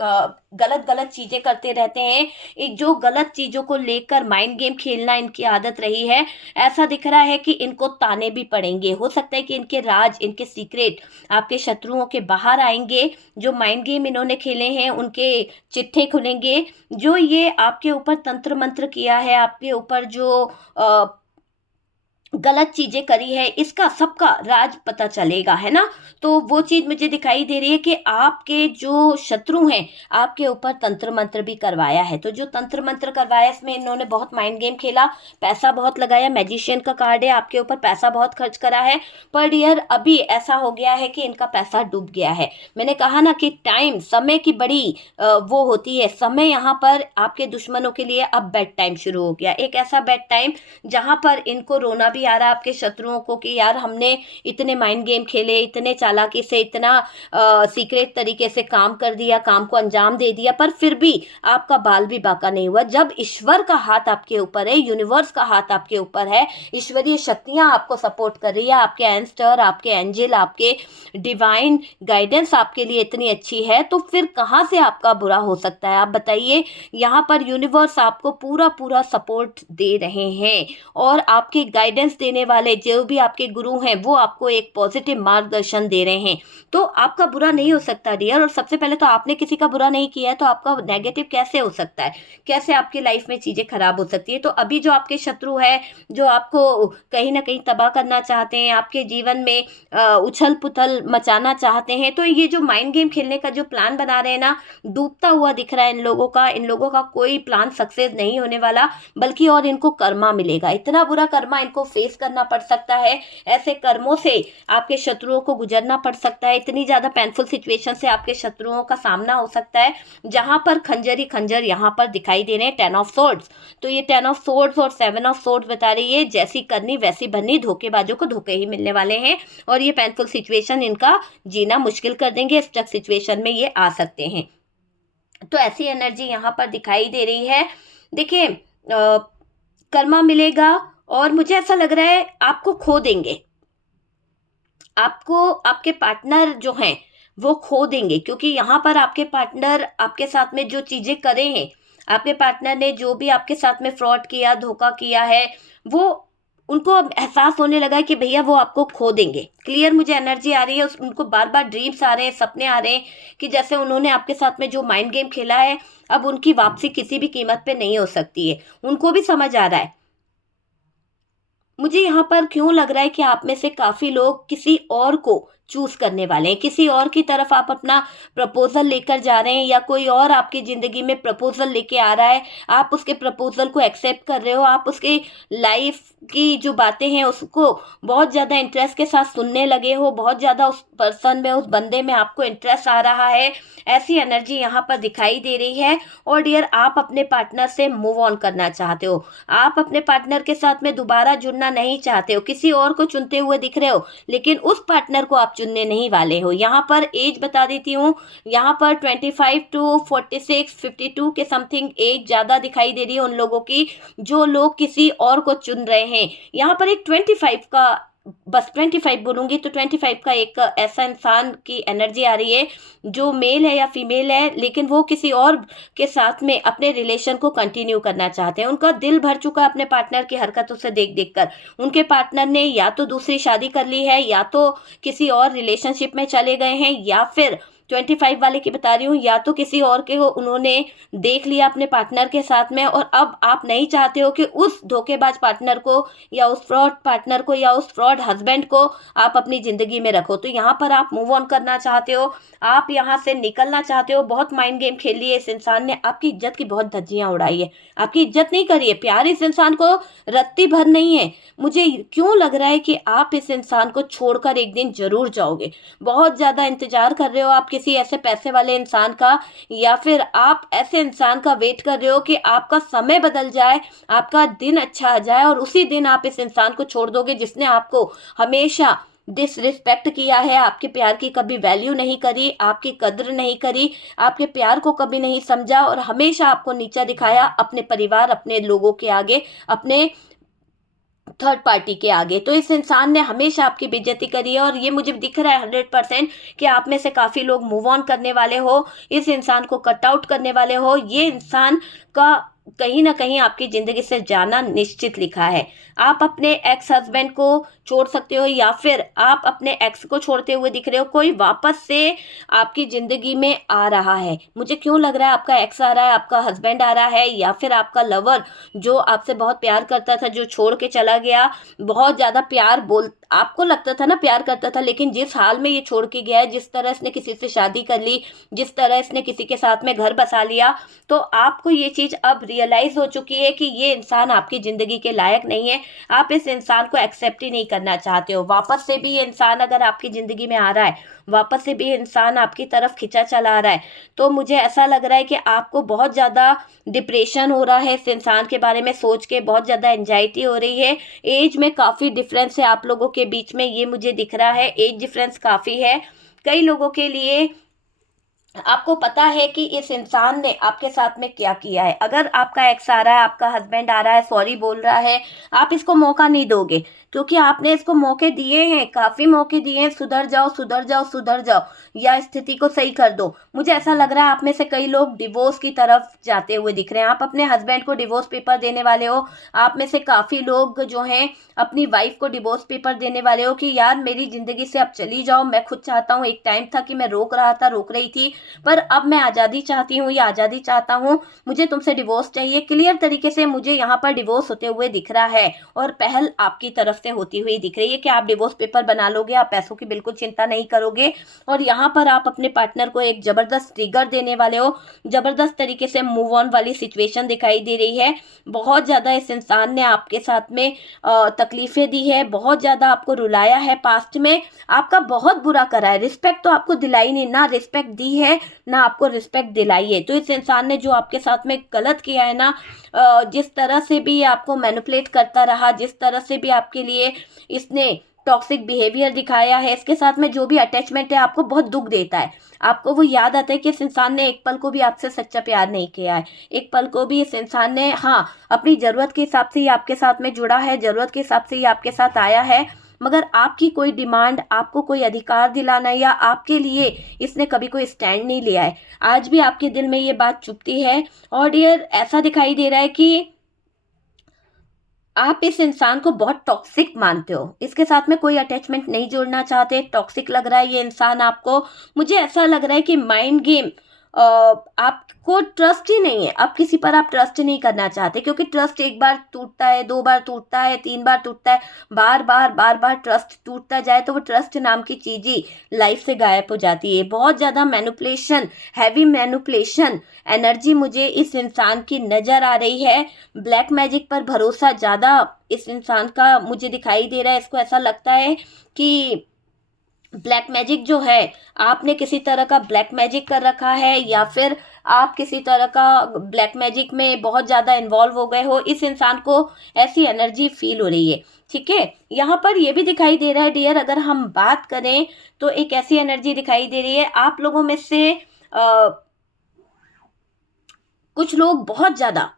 गलत गलत चीजें करते रहते हैं, एक जो गलत चीजों को लेकर माइंड गेम खेलना इनकी आदत रही है। ऐसा दिख रहा है कि इनको ताने भी पड़ेंगे। हो सकता है कि इनके राज, इनके सीक्रेट आपके शत्रुओं के बाहर आएंगे। जो माइंड गेम इन्होंने खेले हैं उनके चिट्ठे खुलेंगे। जो ये आपके ऊपर तंत्र मंत्र किया है, आपके ऊपर जो गलत चीजें करी है, इसका सबका राज पता चलेगा, है ना। तो वो चीज मुझे दिखाई दे रही है कि आपके जो शत्रु हैं, आपके ऊपर तंत्र मंत्र भी करवाया है। तो जो तंत्र मंत्र करवाया, इसमें इन्होंने बहुत माइंड गेम खेला, पैसा बहुत लगाया, मैजिशियन का कार्ड है, आपके ऊपर पैसा बहुत खर्च करा है। पर डियर अभी ऐसा हो गया है कि इनका पैसा डूब गया है। मैंने कहा ना कि टाइम, समय की बड़ी वो होती है। समय यहाँ पर आपके दुश्मनों के लिए अब बेड टाइम शुरू हो गया, एक ऐसा बेड टाइम जहाँ पर इनको रोना भी आ रहा है आपके शत्रुओं को कि यार हमने इतने माइंड गेम खेले, इतने चालाकी से, इतना सीक्रेट तरीके से काम कर दिया, काम को अंजाम दे दिया, पर फिर भी आपका बाल भी बाका नहीं हुआ। जब ईश्वर का हाथ आपके ऊपर है, यूनिवर्स का हाथ आपके ऊपर है, ईश्वरीय शक्तियां आपको सपोर्ट कर रही है, आपके एंस्टर, आपके एंजल, आपके डिवाइन गाइडेंस आपके लिए इतनी अच्छी है, तो फिर कहाँ से आपका बुरा हो सकता है, आप बताइए। यहाँ पर यूनिवर्स आपको पूरा पूरा सपोर्ट दे रहे हैं और आपके गाइडेंस देने वाले जो भी आपके गुरु हैं, वो आपको एक पॉजिटिव मार्गदर्शन दे रहे हैं। तो आपका बुरा नहीं हो सकता डियर। और सबसे पहले तो आपने किसी का बुरा नहीं किया है, तो आपका नेगेटिव कैसे हो सकता है, कैसे आपकी लाइफ में चीजें खराब हो सकती है। तो अभी जो आपके शत्रु है, जो आपको कहीं ना कहीं तबाह करना चाहते हैं, आपके जीवन में उछल पुथल मचाना चाहते हैं, तो ये जो माइंड गेम खेलने का जो प्लान बना रहे हैं ना, डूबता हुआ दिख रहा है इन लोगों का। इन लोगों का कोई प्लान सक्सेस नहीं होने वाला, बल्कि और इनको कर्मा मिलेगा। इतना बुरा कर्मा इनको फेस करना पड़ सकता है, ऐसे कर्मों से आपके शत्रुओं को गुजरना पड़ सकता है, इतनी ज्यादा पेनफुल सिचुएशन से आपके शत्रुओं का सामना हो सकता है, जहां पर खंजर ही खंजर यहाँ पर दिखाई दे रहे हैं 10 ऑफ सोर्ड्स। तो ये 10 ऑफ सोर्ड्स और 7 ऑफ सोर्ड्स बता रही है जैसी करनी वैसी बननी, धोखेबाजों को धोखे ही मिलने वाले हैं और ये पेनफुल सिचुएशन इनका जीना मुश्किल कर देंगे। स्टक सिचुएशन में ये आ सकते हैं। तो ऐसी एनर्जी यहाँ पर दिखाई दे रही है। देखिए कर्मा मिलेगा और मुझे ऐसा लग रहा है आपको खो देंगे, आपको आपके पार्टनर जो हैं वो खो देंगे, क्योंकि यहाँ पर आपके पार्टनर आपके साथ में जो चीजें करे हैं, आपके पार्टनर ने जो भी आपके साथ में फ्रॉड किया, धोखा किया है, वो उनको अब एहसास होने लगा है कि भैया वो आपको खो देंगे। क्लियर मुझे एनर्जी आ रही है, उनको बार बार ड्रीम्स आ रहे हैं, सपने आ रहे हैं कि जैसे उन्होंने आपके साथ में जो माइंड गेम खेला है, अब उनकी वापसी किसी भी कीमत पे नहीं हो सकती है। उनको भी समझ आ रहा है। मुझे यहाँ पर क्यों लग रहा है कि आप में से काफी लोग किसी और को चूज करने वाले हैं। किसी और की तरफ आप अपना प्रपोजल लेकर जा रहे हैं या कोई और आपकी ज़िंदगी में प्रपोजल लेके आ रहा है, आप उसके प्रपोजल को एक्सेप्ट कर रहे हो, आप उसके लाइफ की जो बातें हैं उसको बहुत ज़्यादा इंटरेस्ट के साथ सुनने लगे हो, बहुत ज़्यादा उस पर्सन में, उस बंदे में आपको इंटरेस्ट आ रहा है, ऐसी एनर्जी यहाँ पर दिखाई दे रही है। और डियर, आप अपने पार्टनर से मूव ऑन करना चाहते हो, आप अपने पार्टनर के साथ में दोबारा जुड़ना नहीं चाहते हो, किसी और को चुनते हुए दिख रहे हो, लेकिन उस पार्टनर को आप चुनने नहीं वाले हो। यहाँ पर एज बता देती हूँ, यहाँ पर 25 टू 46 52 के समथिंग एज ज़्यादा दिखाई दे रही है उन लोगों की जो लोग किसी और को चुन रहे हैं। यहाँ पर एक 25 का, बस 25 बोलूंगी तो 25 का एक ऐसा इंसान की एनर्जी आ रही है जो मेल है या फीमेल है, लेकिन वो किसी और के साथ में अपने रिलेशन को कंटिन्यू करना चाहते हैं। उनका दिल भर चुका है अपने पार्टनर की हरकतों से देख देख कर। उनके पार्टनर ने या तो दूसरी शादी कर ली है, या तो किसी और रिलेशनशिप में चले गए हैं, या फिर 25 वाले की बता रही हूँ, या तो किसी और के हो उन्होंने देख लिया अपने पार्टनर के साथ में, और अब आप नहीं चाहते हो कि उस धोखेबाज पार्टनर को या उस फ्रॉड पार्टनर को या उस फ्रॉड हस्बैंड को आप अपनी ज़िंदगी में रखो। तो यहाँ पर आप मूव ऑन करना चाहते हो, आप यहाँ से निकलना चाहते हो। बहुत माइंड गेम खेल लिए इस इंसान ने, आपकी इज्जत की बहुत धज्जियाँ उड़ाई है, आपकी इज्जत नहीं करी है। प्यार इस इंसान को रत्ती भर नहीं है। मुझे क्यों लग रहा है कि आप इस इंसान को छोड़कर एक दिन जरूर जाओगे। बहुत ज़्यादा इंतजार कर रहे हो आप किसी ऐसे पैसे वाले इंसान का, या फिर आप ऐसे इंसान का वेट कर रहे हो कि आपका समय बदल जाए, आपका दिन अच्छा आ जाए, और उसी दिन आप इस इंसान को छोड़ दोगे जिसने आपको हमेशा डिसरिस्पेक्ट किया है, आपके प्यार की कभी वैल्यू नहीं करी, आपकी कद्र नहीं करी, आपके प्यार को कभी नहीं समझा, और हमेशा आपको नीचा दिखाया अपने परिवार, अपने लोगों के आगे, अपने थर्ड पार्टी के आगे। तो इस इंसान ने हमेशा आपकी बेइज्जती करी है, और ये मुझे दिख रहा है 100% कि आप में से काफ़ी लोग मूव ऑन करने वाले हो, इस इंसान को कट आउट करने वाले हो। ये इंसान का कहीं ना कहीं आपकी ज़िंदगी से जाना निश्चित लिखा है। आप अपने एक्स हस्बैंड को छोड़ सकते हो, या फिर आप अपने एक्स को छोड़ते हुए दिख रहे हो। कोई वापस से आपकी ज़िंदगी में आ रहा है। मुझे क्यों लग रहा है आपका एक्स आ रहा है, आपका हस्बैंड आ रहा है, या फिर आपका लवर जो आपसे बहुत प्यार करता था, जो छोड़ के चला गया। बहुत ज़्यादा प्यार आपको लगता था ना प्यार करता था, लेकिन जिस हाल में ये छोड़ के गया है, जिस तरह इसने किसी से शादी कर ली, जिस तरह इसने किसी के साथ में घर बसा लिया, तो आपको ये चीज़ अब रियलाइज़ हो चुकी है कि ये इंसान आपकी ज़िंदगी के लायक नहीं है। आप इस इंसान को एक्सेप्ट ही नहीं करना चाहते हो। वापस से भी ये इंसान अगर आपकी ज़िंदगी में आ रहा है, वापस से भी इंसान आपकी तरफ खिंचा चला आ रहा है, तो मुझे ऐसा लग रहा है कि आपको बहुत ज़्यादा डिप्रेशन हो रहा है इस इंसान के बारे में सोच के, बहुत ज़्यादा एंजाइटी हो रही है। एज में काफ़ी डिफरेंस है आप लोगों के बीच में, ये मुझे दिख रहा है। एज डिफरेंस काफ़ी है कई लोगों के लिए। आपको पता है कि इस इंसान ने आपके साथ में क्या किया है। अगर आपका एक्स आ रहा है, आपका हस्बैंड आ रहा है, सॉरी बोल रहा है, आप इसको मौका नहीं दोगे, क्योंकि आपने इसको मौके दिए हैं, काफ़ी मौके दिए हैं। सुधर जाओ, सुधर जाओ, सुधर जाओ, या स्थिति को सही कर दो। मुझे ऐसा लग रहा है आप में से कई लोग डिवोर्स की तरफ जाते हुए दिख रहे हैं। आप अपने हस्बैंड को डिवोर्स पेपर देने वाले हो। आप में से काफ़ी लोग जो हैं अपनी वाइफ को डिवोर्स पेपर देने वाले हो कि यार मेरी ज़िंदगी से अब चली जाओ, मैं खुद चाहता हूँ। एक टाइम था कि मैं रोक रहा था, रोक रही थी, पर अब मैं आज़ादी चाहती हूँ, या आज़ादी चाहता हूँ, मुझे तुमसे डिवोर्स चाहिए। क्लियर तरीके से मुझे यहाँ पर डिवोर्स होते हुए दिख रहा है, और पहल आपकी तरफ से होती हुई दिख रही है कि आप डिवोर्स पेपर बना लोगे, आप पैसों की बिल्कुल चिंता नहीं करोगे। और यहाँ पर आप अपने पार्टनर को एक ज़बरदस्त ट्रिगर देने वाले हो। ज़बरदस्त तरीके से मूव ऑन वाली सिचुएशन दिखाई दे रही है। बहुत ज़्यादा इस इंसान ने आपके साथ में तकलीफ़ें दी है, बहुत ज़्यादा आपको रुलाया है, पास्ट में आपका बहुत बुरा करा है। रिस्पेक्ट तो आपको दिलाई नहीं, ना रिस्पेक्ट दी है ना आपको रिस्पेक्ट दिलाई है। तो इस इंसान ने जो आपके साथ में गलत किया है ना, जिस तरह से भी ये आपको मैनिपुलेट करता रहा, जिस तरह से भी आपके लिए इसने टॉक्सिक बिहेवियर दिखाया है, इसके साथ में जो भी अटैचमेंट है, आपको बहुत दुख देता है। आपको वो याद आता है कि इस इंसान ने एक पल को भी आपसे सच्चा प्यार नहीं किया है। एक पल को भी इस इंसान ने अपनी ज़रूरत के हिसाब से ही आपके साथ में जुड़ा है, ज़रूरत के हिसाब से ही आपके साथ आया है, मगर आपकी कोई डिमांड, आपको कोई अधिकार दिलाना या आपके लिए इसने कभी कोई स्टैंड नहीं लिया है। आज भी आपके दिल में ये बात चुभती है। और डियर, ऐसा दिखाई दे रहा है कि आप इस इंसान को बहुत टॉक्सिक मानते हो, इसके साथ में कोई अटैचमेंट नहीं जोड़ना चाहते, टॉक्सिक लग रहा है ये इंसान आपको। मुझे ऐसा लग रहा है कि माइंड गेम आपको ट्रस्ट ही नहीं है, अब किसी पर आप ट्रस्ट नहीं करना चाहते, क्योंकि ट्रस्ट एक बार टूटता है, 2 बार टूटता है, 3 बार टूटता है, बार बार ट्रस्ट टूटता जाए तो वो ट्रस्ट नाम की चीज़ ही लाइफ से गायब हो जाती है। बहुत ज़्यादा मैनिपुलेशन, हैवी मैनिपुलेशन एनर्जी मुझे इस इंसान की नज़र आ रही है। ब्लैक मैजिक पर भरोसा ज़्यादा इस इंसान का मुझे दिखाई दे रहा है। इसको ऐसा लगता है कि ब्लैक मैजिक जो है, आपने किसी तरह का ब्लैक मैजिक कर रखा है, या फिर आप किसी तरह का ब्लैक मैजिक में बहुत ज़्यादा इन्वॉल्व हो गए हो। इस इंसान को ऐसी एनर्जी फील हो रही है, ठीक है। यहाँ पर ये भी दिखाई दे रहा है डियर, अगर हम बात करें तो एक ऐसी एनर्जी दिखाई दे रही है, आप लोगों में से कुछ लोग बहुत ज़्यादा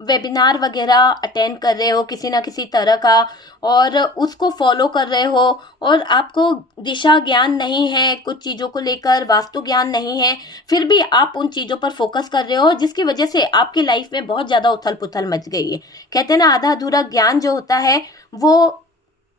वेबिनार वगैरह अटेंड कर रहे हो किसी ना किसी तरह का, और उसको फॉलो कर रहे हो, और आपको दिशा ज्ञान नहीं है, कुछ चीज़ों को लेकर वास्तु ज्ञान नहीं है, फिर भी आप उन चीज़ों पर फोकस कर रहे हो, जिसकी वजह से आपकी लाइफ में बहुत ज़्यादा उथल पुथल मच गई है। कहते हैं ना, आधा अधूरा ज्ञान जो होता है वो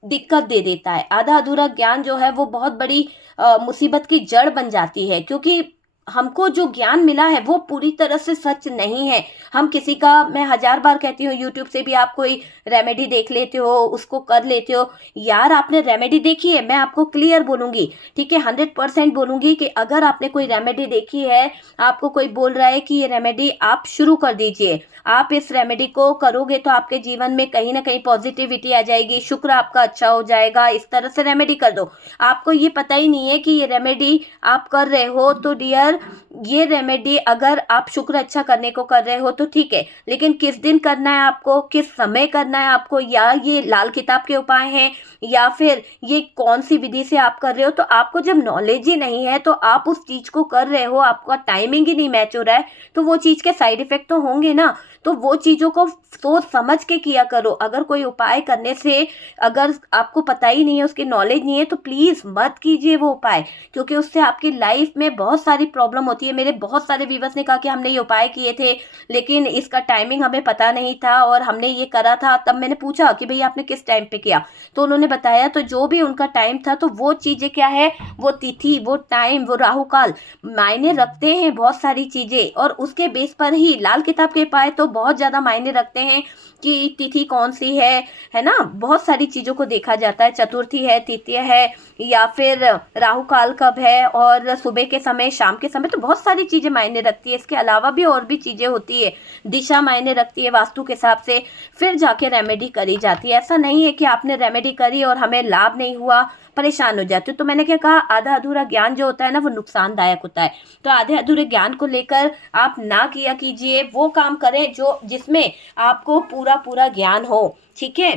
दिक्कत दे देता है। आधा अधूरा ज्ञान जो है वो बहुत बड़ी मुसीबत की जड़ बन जाती है, क्योंकि हमको जो ज्ञान मिला है वो पूरी तरह से सच नहीं है। हम किसी का, मैं 1000 बार कहती हूँ, यूट्यूब से भी आप कोई रेमेडी देख लेते हो, उसको कर लेते हो। यार, आपने रेमेडी देखी है? मैं आपको क्लियर बोलूँगी, ठीक है, 100% बोलूँगी कि अगर आपने कोई रेमेडी देखी है, आपको कोई बोल रहा है कि ये रेमेडी आप शुरू कर दीजिए, आप इस रेमेडी को करोगे तो आपके जीवन में कहीं ना कहीं पॉजिटिविटी आ जाएगी, शुक्र आपका अच्छा हो जाएगा, इस तरह से रेमेडी कर दो। आपको ये पता ही नहीं है कि ये रेमेडी आप कर रहे हो, तो डियर, ये रेमेडी अगर आप शुक्र अच्छा करने को कर रहे हो तो ठीक है, लेकिन किस दिन करना है आपको, किस समय करना है आपको, या ये लाल किताब के उपाय हैं, या फिर ये कौन सी विधि से आप कर रहे हो, तो आपको जब नॉलेज ही नहीं है तो आप उस चीज़ को कर रहे हो, आपका टाइमिंग ही नहीं मैच हो रहा है, तो वो चीज़ के साइड इफेक्ट तो होंगे ना। तो वो चीज़ों को सोच समझ के किया करो। अगर कोई उपाय करने से अगर आपको पता ही नहीं है, उसकी नॉलेज नहीं है, तो प्लीज़ मत कीजिए वो उपाय, क्योंकि उससे आपकी लाइफ में बहुत सारी प्रॉब्लम होती है। मेरे बहुत सारे व्यूअर्स ने कहा कि हमने ये उपाय किए थे, लेकिन इसका टाइमिंग हमें पता नहीं था और हमने ये करा था। तब मैंने पूछा कि भैया आपने किस टाइम पे किया, तो उन्होंने बताया, तो जो भी उनका टाइम था, तो वो चीज़ें क्या है, वो तिथि, वो टाइम, वो राहु काल मायने रखते हैं बहुत सारी चीज़ें, और उसके बेस पर ही लाल किताब के उपाय तो बहुत ज़्यादा मायने रखते हैं कि तिथि कौन सी है ना। बहुत सारी चीज़ों को देखा जाता है, चतुर्थी है, तृतीय है, या फिर राहु काल कब है, और सुबह के समय, शाम के समय, तो बहुत सारी चीज़ें मायने रखती है। इसके अलावा भी और भी चीज़ें होती है, दिशा मायने रखती है वास्तु के हिसाब से, फिर जाके रेमेडी करी जाती है। ऐसा नहीं है कि आपने रेमेडी करी और हमें लाभ नहीं हुआ, परेशान हो जाते हो। तो मैंने क्या कहा, आधा अधूरा ज्ञान जो होता है ना, वो नुकसानदायक होता है। तो आधे अधूरे ज्ञान को लेकर आप ना किया कीजिए, वो काम करें जो जिसमें आपको पूरा पूरा ज्ञान हो, ठीक है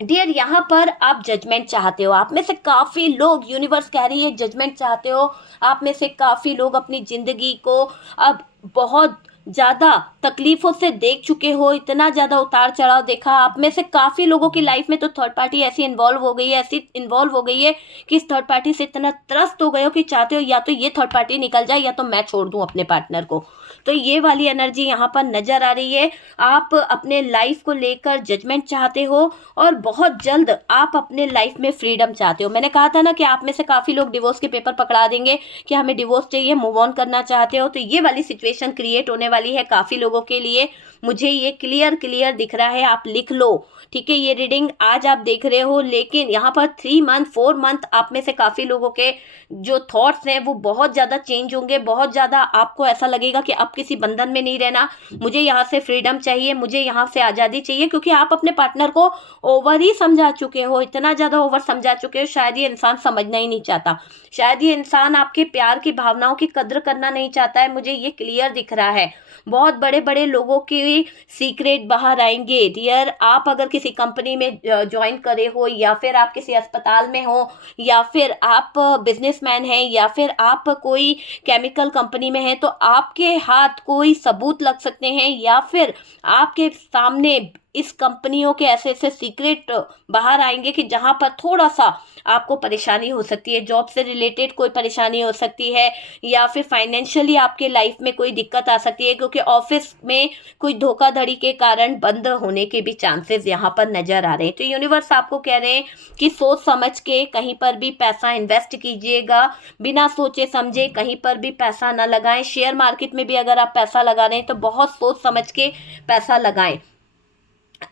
डियर। यहाँ पर आप जजमेंट चाहते हो, आप में से काफ़ी लोग, यूनिवर्स कह रही है जजमेंट चाहते हो। आप में से काफ़ी लोग अपनी ज़िंदगी को अब बहुत ज़्यादा तकलीफ़ों से देख चुके हो, इतना ज़्यादा उतार चढ़ाव देखा। आप में से काफ़ी लोगों की लाइफ में तो थर्ड पार्टी ऐसी इन्वॉल्व हो गई है, ऐसी इन्वॉल्व हो गई है कि इस थर्ड पार्टी से इतना त्रस्त हो गए हो कि चाहते हो या तो ये थर्ड पार्टी निकल जाए, या तो मैं छोड़ दूँ अपने पार्टनर को। तो ये वाली एनर्जी यहाँ पर नज़र आ रही है। आप अपने लाइफ को लेकर जजमेंट चाहते हो, और बहुत जल्द आप अपने लाइफ में फ्रीडम चाहते हो। मैंने कहा था ना कि आप में से काफ़ी लोग डिवोर्स के पेपर पकड़ा देंगे कि हमें डिवोर्स चाहिए, मूव ऑन करना चाहते हो। तो ये वाली सिचुएशन क्रिएट होने वाली है काफ़ी लोगों के लिए, मुझे ये क्लियर दिख रहा है। आप लिख लो, ठीक है। ये रीडिंग आज आप देख रहे हो, लेकिन यहाँ पर 3 मंथ 4 मंथ आप में से काफ़ी लोगों के जो थॉट्स हैं वो बहुत ज़्यादा चेंज होंगे। बहुत ज़्यादा आपको ऐसा लगेगा कि अब किसी बंधन में नहीं रहना, मुझे यहाँ से फ्रीडम चाहिए, मुझे यहाँ से आज़ादी चाहिए, क्योंकि आप अपने पार्टनर को ओवर ही समझा चुके हो, इतना ज़्यादा ओवर समझा चुके हो। शायद ये इंसान समझना ही नहीं चाहता, शायद ये इंसान आपके प्यार की भावनाओं की कद्र करना नहीं चाहता है, मुझे ये क्लियर दिख रहा है। बहुत बड़े बड़े लोगों की सीक्रेट बाहर आएंगे डियर। आप अगर किसी कंपनी में ज्वाइन करे हो, या फिर आप किसी अस्पताल में हो, या फिर आप बिजनेसमैन हैं, या फिर आप कोई केमिकल कंपनी में हैं, तो आपके हाथ कोई सबूत लग सकते हैं, या फिर आपके सामने इस कंपनियों के ऐसे ऐसे सीक्रेट बाहर आएंगे कि जहां पर थोड़ा सा आपको परेशानी हो सकती है, जॉब से रिलेटेड कोई परेशानी हो सकती है, या फिर फाइनेंशियली आपके लाइफ में कोई दिक्कत आ सकती है, क्योंकि ऑफिस में कोई धोखाधड़ी के कारण बंद होने के भी चांसेस यहाँ पर नजर आ रहे हैं। तो यूनिवर्स आपको कह रहे हैं कि सोच समझ के कहीं पर भी पैसा इन्वेस्ट कीजिएगा, बिना सोचे समझे कहीं पर भी पैसा ना लगाएं। शेयर मार्केट में भी अगर आप पैसा लगा रहे हैं तो बहुत सोच समझ के पैसा लगाएं।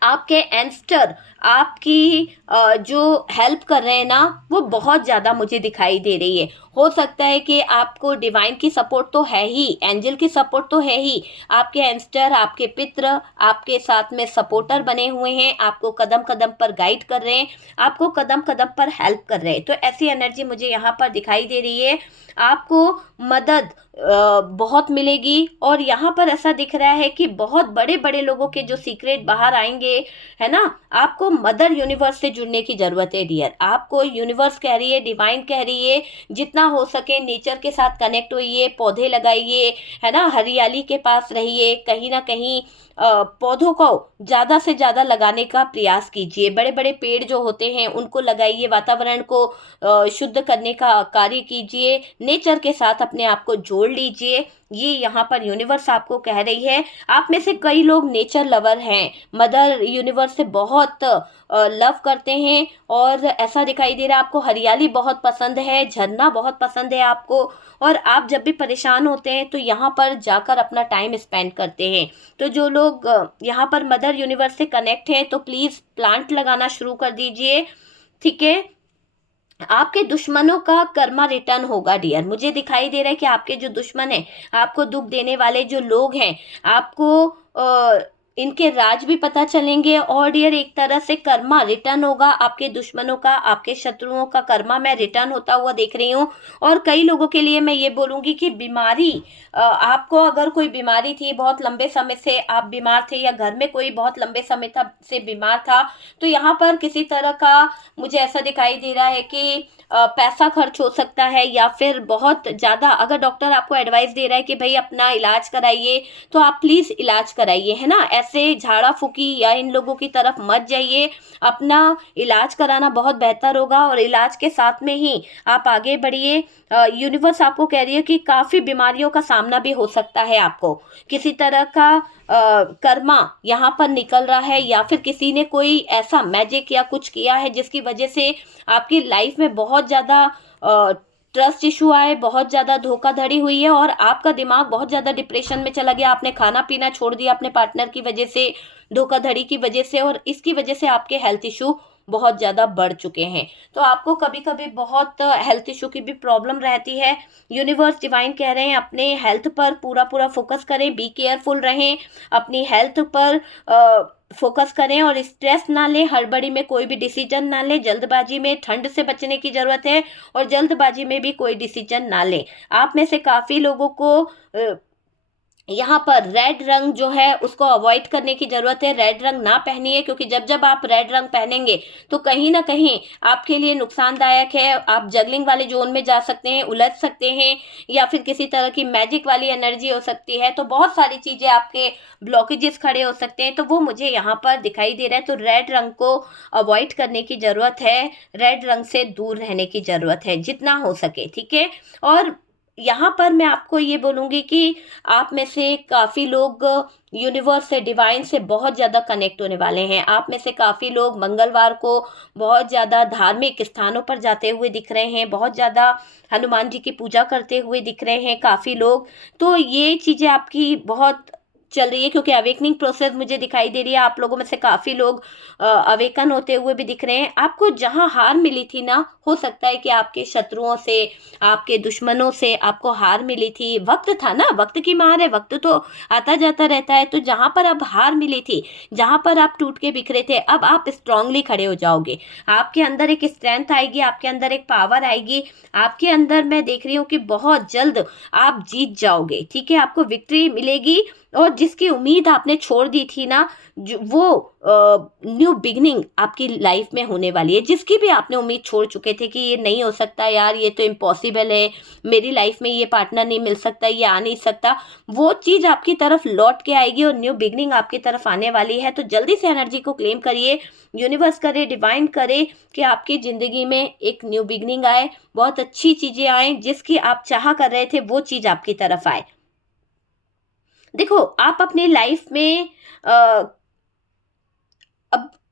आपके एंस्टर आपकी जो हेल्प कर रहे हैं ना, वो बहुत ज़्यादा मुझे दिखाई दे रही है। हो सकता है कि आपको डिवाइन की सपोर्ट तो है ही, एंजल की सपोर्ट तो है ही, आपके एंस्टर, आपके पित्र आपके साथ में सपोर्टर बने हुए हैं, आपको कदम कदम पर गाइड कर रहे हैं, आपको कदम कदम पर हेल्प कर रहे हैं। तो ऐसी एनर्जी मुझे यहाँ पर दिखाई दे रही है। आपको मदद बहुत मिलेगी, और यहाँ पर ऐसा दिख रहा है कि बहुत बड़े बड़े लोगों के जो सीक्रेट बाहर आएंगे, है ना। आपको मदर यूनिवर्स से जुड़ने की जरूरत है डियर। आपको यूनिवर्स कह रही है, डिवाइन कह रही है, जितना हो सके नेचर के साथ कनेक्ट होइए, पौधे लगाइए, है ना, हरियाली के पास रहिए, कहीं ना कहीं पौधों को ज़्यादा से ज़्यादा लगाने का प्रयास कीजिए। बड़े बड़े पेड़ जो होते हैं उनको लगाइए, वातावरण को शुद्ध करने का कार्य कीजिए, नेचर के साथ अपने आप को जोड़ लीजिए। ये यहाँ पर यूनिवर्स आपको कह रही है। आप में से कई लोग नेचर लवर हैं, मदर यूनिवर्स से बहुत लव करते हैं, और ऐसा दिखाई दे रहा है आपको हरियाली बहुत पसंद है, झरना बहुत पसंद है आपको, और आप जब भी परेशान होते हैं तो यहाँ पर जाकर अपना टाइम स्पेंड करते हैं। तो जो लोग यहाँ पर मदर यूनिवर्स से कनेक्ट हैं तो प्लीज़ प्लांट लगाना शुरू कर दीजिए, ठीक है। आपके दुश्मनों का कर्मा रिटर्न होगा डियर। मुझे दिखाई दे रहा है कि आपके जो दुश्मन हैं, आपको दुख देने वाले जो लोग हैं, आपको इनके राज भी पता चलेंगे, और डियर एक तरह से कर्मा रिटर्न होगा। आपके दुश्मनों का, आपके शत्रुओं का कर्मा मैं रिटर्न होता हुआ देख रही हूँ। और कई लोगों के लिए मैं ये बोलूँगी कि बीमारी, आपको अगर कोई बीमारी थी, बहुत लंबे समय से आप बीमार थे, या घर में कोई बहुत लंबे समय से बीमार था, तो यहाँ पर किसी तरह का मुझे ऐसा दिखाई दे रहा है कि पैसा खर्च हो सकता है, या फिर बहुत ज़्यादा अगर डॉक्टर आपको एडवाइस दे रहा है कि भाई अपना इलाज कराइए, तो आप प्लीज़ इलाज कराइए, है ना। ऐसे झाड़ा फूकी या इन लोगों की तरफ मत जाइए, अपना इलाज कराना बहुत बेहतर होगा, और इलाज के साथ में ही आप आगे बढ़िए। यूनिवर्स आपको कह रही है कि काफ़ी बीमारियों का सामना भी हो सकता है, आपको किसी तरह का कर्मा यहाँ पर निकल रहा है, या फिर किसी ने कोई ऐसा मैजिक या कुछ किया है जिसकी वजह से आपकी लाइफ में बहुत ज़्यादा ट्रस्ट इशू आए, बहुत ज़्यादा धोखाधड़ी हुई है, और आपका दिमाग बहुत ज़्यादा डिप्रेशन में चला गया। आपने खाना पीना छोड़ दिया अपने पार्टनर की वजह से, धोखाधड़ी की वजह से, और इसकी वजह से आपके हेल्थ इशू बहुत ज़्यादा बढ़ चुके हैं। तो आपको कभी कभी बहुत हेल्थ इशू की भी प्रॉब्लम रहती है। यूनिवर्स डिवाइन कह रहे हैं अपने हेल्थ पर पूरा पूरा फोकस करें, बी केयरफुल रहें, अपनी हेल्थ पर फोकस करें, और स्ट्रेस ना लें, हड़बड़ी में कोई भी डिसीजन ना लें, जल्दबाजी में ठंड से बचने की ज़रूरत है, और जल्दबाजी में भी कोई डिसीजन ना लें। आप में से काफ़ी लोगों को यहाँ पर रेड रंग जो है उसको अवॉइड करने की ज़रूरत है। रेड रंग ना पहनिए, क्योंकि जब जब आप रेड रंग पहनेंगे तो कहीं ना कहीं आपके लिए नुकसानदायक है। आप जगलिंग वाले जोन में जा सकते हैं, उलझ सकते हैं, या फिर किसी तरह की मैजिक वाली एनर्जी हो सकती है। तो बहुत सारी चीज़ें आपके ब्लॉकेजेस खड़े हो सकते हैं, तो वो मुझे यहाँ पर दिखाई दे रहा है। तो रेड रंग को अवॉइड करने की ज़रूरत है, रेड रंग से दूर रहने की ज़रूरत है जितना हो सके, ठीक है। और यहाँ पर मैं आपको ये बोलूँगी कि आप में से काफ़ी लोग यूनिवर्स से, डिवाइन से बहुत ज़्यादा कनेक्ट होने वाले हैं। आप में से काफ़ी लोग मंगलवार को बहुत ज़्यादा धार्मिक स्थानों पर जाते हुए दिख रहे हैं, बहुत ज़्यादा हनुमान जी की पूजा करते हुए दिख रहे हैं काफ़ी लोग। तो ये चीज़ें आपकी बहुत चल रही है, क्योंकि अवेकनिंग प्रोसेस मुझे दिखाई दे रही है। आप लोगों में से काफ़ी लोग अवेकन होते हुए भी दिख रहे हैं। आपको जहां हार मिली थी ना, हो सकता है कि आपके शत्रुओं से, आपके दुश्मनों से आपको हार मिली थी। वक्त था ना, वक्त की मार है, वक्त तो आता जाता रहता है। तो जहां पर अब हार मिली थी, जहां पर आप टूट के बिखरे थे, अब आप स्ट्रांगली खड़े हो जाओगे। आपके अंदर एक स्ट्रेंथ आएगी, आपके अंदर एक पावर आएगी, आपके अंदर मैं देख रही हूँ कि बहुत जल्द आप जीत जाओगे, ठीक है। आपको विक्ट्री मिलेगी, और जिसकी उम्मीद आपने छोड़ दी थी ना, वो न्यू बिगनिंग आपकी लाइफ में होने वाली है। जिसकी भी आपने उम्मीद छोड़ चुके थे कि ये नहीं हो सकता यार, ये तो इम्पॉसिबल है, मेरी लाइफ में ये पार्टनर नहीं मिल सकता, ये आ नहीं सकता, वो चीज़ आपकी तरफ लौट के आएगी और न्यू बिगनिंग आपकी तरफ आने वाली है। तो जल्दी से एनर्जी को क्लेम करिए, यूनिवर्स करे, डिवाइन करे कि आपकी ज़िंदगी में एक न्यू बिगनिंग आए, बहुत अच्छी चीज़ें आए, जिसकी आप चाह कर रहे थे वो चीज़ आपकी तरफ आए। देखो, आप अपने लाइफ में अ,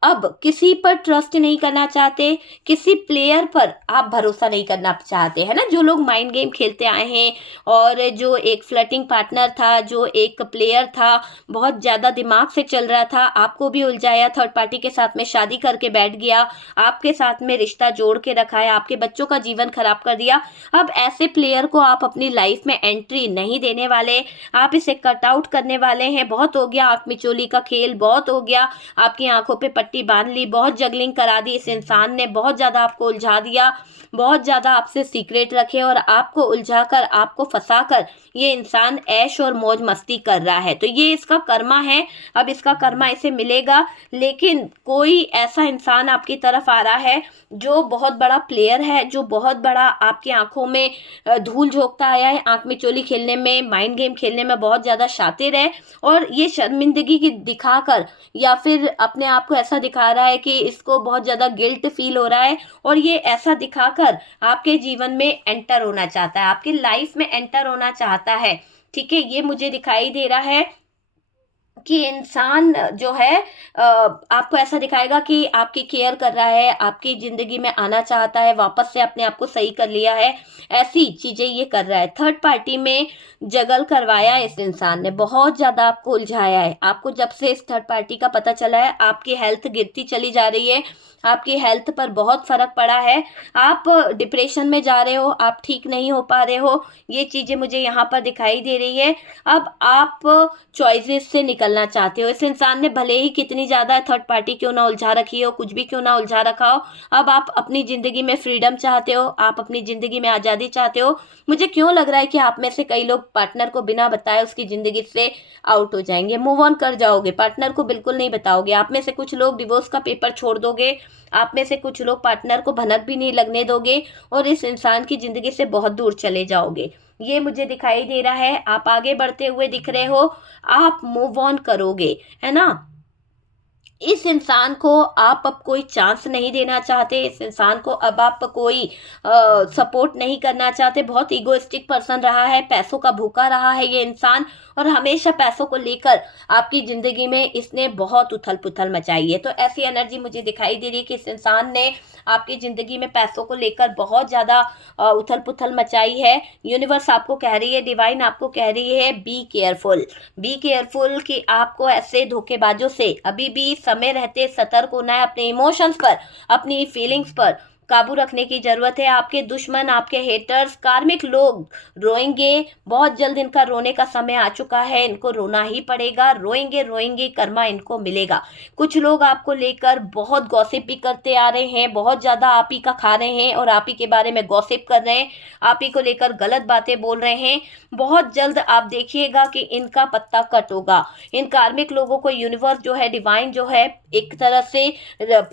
अब किसी पर ट्रस्ट नहीं करना चाहते, किसी प्लेयर पर आप भरोसा नहीं करना चाहते, है ना? जो लोग माइंड गेम खेलते आए हैं और जो एक फ्लर्टिंग पार्टनर था, जो एक प्लेयर था, बहुत ज़्यादा दिमाग से चल रहा था, आपको भी उलझाया, थर्ड पार्टी के साथ में शादी करके बैठ गया, आपके साथ में रिश्ता जोड़ के रखा है, आपके बच्चों का जीवन खराब कर दिया। अब ऐसे प्लेयर को आप अपनी लाइफ में एंट्री नहीं देने वाले, आप इसे कट आउट करने वाले हैं। बहुत हो गया आँख मिचोली का खेल, बहुत हो गया, आपकी आंखों पे पट्टी बांध ली, बहुत जगलिंग करा दी इस इंसान ने, बहुत ज़्यादा आपको उलझा दिया, बहुत ज़्यादा आपसे सीक्रेट रखे और आपको उलझाकर, आपको फंसाकर ये इंसान ऐश और मौज मस्ती कर रहा है। तो ये इसका कर्मा है, अब इसका कर्मा इसे मिलेगा। लेकिन कोई ऐसा इंसान आपकी तरफ आ रहा है जो बहुत बड़ा प्लेयर है, जो बहुत बड़ा आपकी आंखों में धूल झोंकता आया है, आंख में चोली खेलने में, माइंड गेम खेलने में बहुत ज़्यादा शातिर है, और ये शर्मिंदगी की दिखाकर या फिर अपने आप को ऐसा दिखा रहा है कि इसको बहुत ज़्यादा गिल्ट फील हो रहा है, और ये ऐसा दिखाकर आपके जीवन में एंटर होना चाहता है, आपकी लाइफ में एंटर होना चाहता है। ठीक है, ये मुझे दिखाई दे रहा है कि इंसान जो है आपको ऐसा दिखाएगा कि आपकी केयर कर रहा है, आपकी ज़िंदगी में आना चाहता है, वापस से अपने आप को सही कर लिया है, ऐसी चीज़ें ये कर रहा है। थर्ड पार्टी में जगल करवाया इस इंसान ने, बहुत ज़्यादा आपको उलझाया है। आपको जब से इस थर्ड पार्टी का पता चला है, आपकी हेल्थ गिरती चली जा रही है, आपकी हेल्थ पर बहुत फ़र्क पड़ा है, आप डिप्रेशन में जा रहे हो, आप ठीक नहीं हो पा रहे हो, ये चीज़ें मुझे यहाँ पर दिखाई दे रही है। अब आप चॉइसेस से निकलना चाहते हो। इस इंसान ने भले ही कितनी ज़्यादा थर्ड पार्टी क्यों ना उलझा रखी हो, कुछ भी क्यों ना उलझा रखा हो, अब आप अपनी ज़िंदगी में फ्रीडम चाहते हो, आप अपनी ज़िंदगी में आज़ादी चाहते हो। मुझे क्यों लग रहा है कि आप में से कई लोग पार्टनर को बिना बताए उसकी ज़िंदगी से आउट हो जाएंगे, मूव ऑन कर जाओगे, पार्टनर को बिल्कुल नहीं बताओगे। आप में से कुछ लोग डिवोर्स का पेपर छोड़ दोगे, आप में से कुछ लोग पार्टनर को भनक भी नहीं लगने दोगे और इस इंसान की ज़िंदगी से बहुत दूर चले जाओगे। ये मुझे दिखाई दे रहा है। आप आगे बढ़ते हुए दिख रहे हो, आप मूव ऑन करोगे, है ना? इस इंसान को आप अब कोई चांस नहीं देना चाहते, इस इंसान को अब आप कोई सपोर्ट नहीं करना चाहते। बहुत इगोइस्टिक पर्सन रहा है, पैसों का भूखा रहा है ये इंसान, और हमेशा पैसों को लेकर आपकी ज़िंदगी में इसने बहुत उथल पुथल मचाई है। तो ऐसी एनर्जी मुझे दिखाई दे रही है कि इस इंसान ने आपकी ज़िंदगी में पैसों को लेकर बहुत ज़्यादा उथल पुथल मचाई है। यूनिवर्स आपको कह रही है, डिवाइन आपको कह रही है, बी केयरफुल, बी केयरफुल कि आपको ऐसे धोखेबाजों से अभी भी समय रहते सतर्क होना है। अपने इमोशंस पर, अपनी फीलिंग्स पर काबू रखने की ज़रूरत है। आपके दुश्मन, आपके हेटर्स, कार्मिक लोग रोएंगे, बहुत जल्द इनका रोने का समय आ चुका है, इनको रोना ही पड़ेगा, रोएंगे रोएंगे, कर्मा इनको मिलेगा। कुछ लोग आपको लेकर बहुत गॉसिप भी करते आ रहे हैं, बहुत ज़्यादा आप ही का खा रहे हैं और आप ही के बारे में गॉसिप कर रहे हैं, आप ही को लेकर गलत बातें बोल रहे हैं। बहुत जल्द आप देखिएगा कि इनका पत्ता कट होगा। इन कार्मिक लोगों को यूनिवर्स जो है, डिवाइन जो है, एक तरह से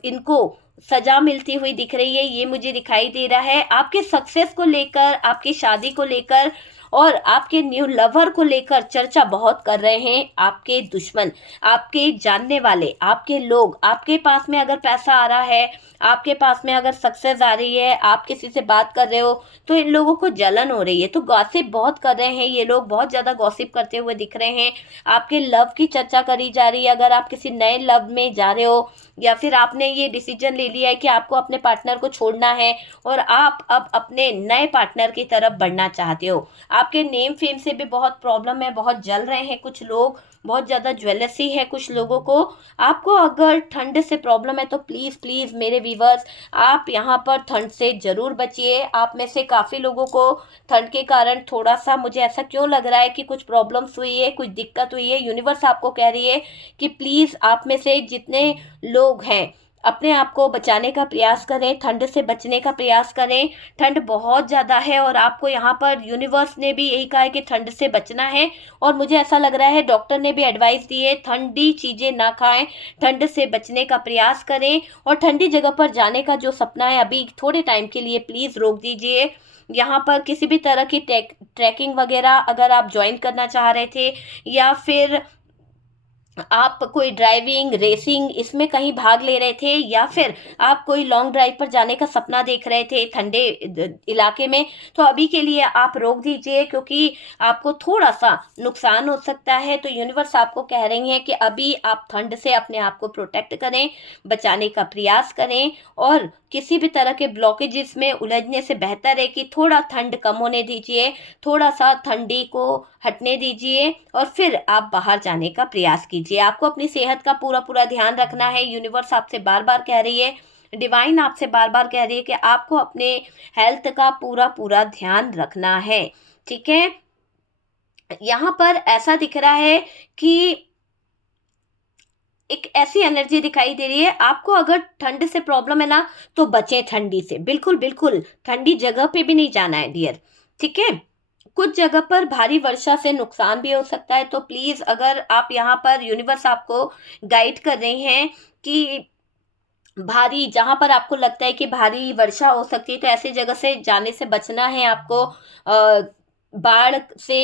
इनको सजा मिलती हुई दिख रही है। ये मुझे दिखाई दे रहा है। आपके सक्सेस को लेकर, आपकी शादी को लेकर और आपके न्यू लवर को लेकर चर्चा बहुत कर रहे हैं आपके दुश्मन, आपके जानने वाले, आपके लोग। आपके पास में अगर पैसा आ रहा है, आपके पास में अगर सक्सेस आ रही है, आप किसी से बात कर रहे हो, तो इन लोगों को जलन हो रही है। तो गॉसिप बहुत कर रहे हैं ये लोग, बहुत ज़्यादा गॉसिप करते हुए दिख रहे हैं। आपके लव की चर्चा करी जा रही है। अगर आप किसी नए लव में जा रहे हो या फिर आपने ये डिसीजन ले लिया है कि आपको अपने पार्टनर को छोड़ना है और आप अब अपने नए पार्टनर की तरफ बढ़ना चाहते हो, आपके नेम फेम से भी बहुत प्रॉब्लम है, बहुत जल रहे हैं कुछ लोग, बहुत ज़्यादा ज्वेलसी है कुछ लोगों को। आपको अगर ठंड से प्रॉब्लम है तो प्लीज़ प्लीज़ मेरे व्यूवर्स, आप यहाँ पर ठंड से ज़रूर बचिए। आप में से काफ़ी लोगों को ठंड के कारण थोड़ा सा, मुझे ऐसा क्यों लग रहा है कि कुछ प्रॉब्लम्स हुई है, कुछ दिक्कत हुई है। यूनिवर्स आपको कह रही है कि प्लीज़ आप में से जितने लोग हैं अपने आप को बचाने का प्रयास करें, ठंड से बचने का प्रयास करें। ठंड बहुत ज़्यादा है और आपको यहाँ पर यूनिवर्स ने भी यही कहा है कि ठंड से बचना है। और मुझे ऐसा लग रहा है डॉक्टर ने भी एडवाइस दी है, ठंडी चीज़ें ना खाएं, ठंड से बचने का प्रयास करें। और ठंडी जगह पर जाने का जो सपना है अभी थोड़े टाइम के लिए प्लीज़ रोक दीजिए। यहाँ पर किसी भी तरह की ट्रैकिंग वगैरह अगर आप ज्वाइन करना चाह रहे थे, या फिर आप कोई ड्राइविंग रेसिंग इसमें कहीं भाग ले रहे थे, या फिर आप कोई लॉन्ग ड्राइव पर जाने का सपना देख रहे थे ठंडे इलाके में, तो अभी के लिए आप रोक दीजिए, क्योंकि आपको थोड़ा सा नुकसान हो सकता है। तो यूनिवर्स आपको कह रही हैं कि अभी आप ठंड से अपने आप को प्रोटेक्ट करें, बचाने का प्रयास करें, और किसी भी तरह के ब्लॉकेजेस में उलझने से बेहतर है कि थोड़ा ठंड कम होने दीजिए, थोड़ा सा ठंडी को हटने दीजिए, और फिर आप बाहर जाने का प्रयास कीजिए। आपको अपनी सेहत का पूरा पूरा ध्यान रखना है। यूनिवर्स आपसे बार बार कह रही है, डिवाइन आपसे बार बार कह रही है कि आपको अपने हेल्थ का पूरा पूरा ध्यान रखना है। ठीक है, यहाँ पर ऐसा दिख रहा है कि एक ऐसी एनर्जी दिखाई दे रही है, आपको अगर ठंड से प्रॉब्लम है ना, तो बचें ठंडी से, बिल्कुल बिल्कुल ठंडी जगह पे भी नहीं जाना है डियर। ठीक है, कुछ जगह पर भारी वर्षा से नुकसान भी हो सकता है, तो प्लीज़ अगर आप यहाँ पर यूनिवर्स आपको गाइड कर रहे हैं कि भारी, जहाँ पर आपको लगता है कि भारी वर्षा हो सकती है, तो ऐसी जगह से जाने से बचना है आपको। बाढ़ से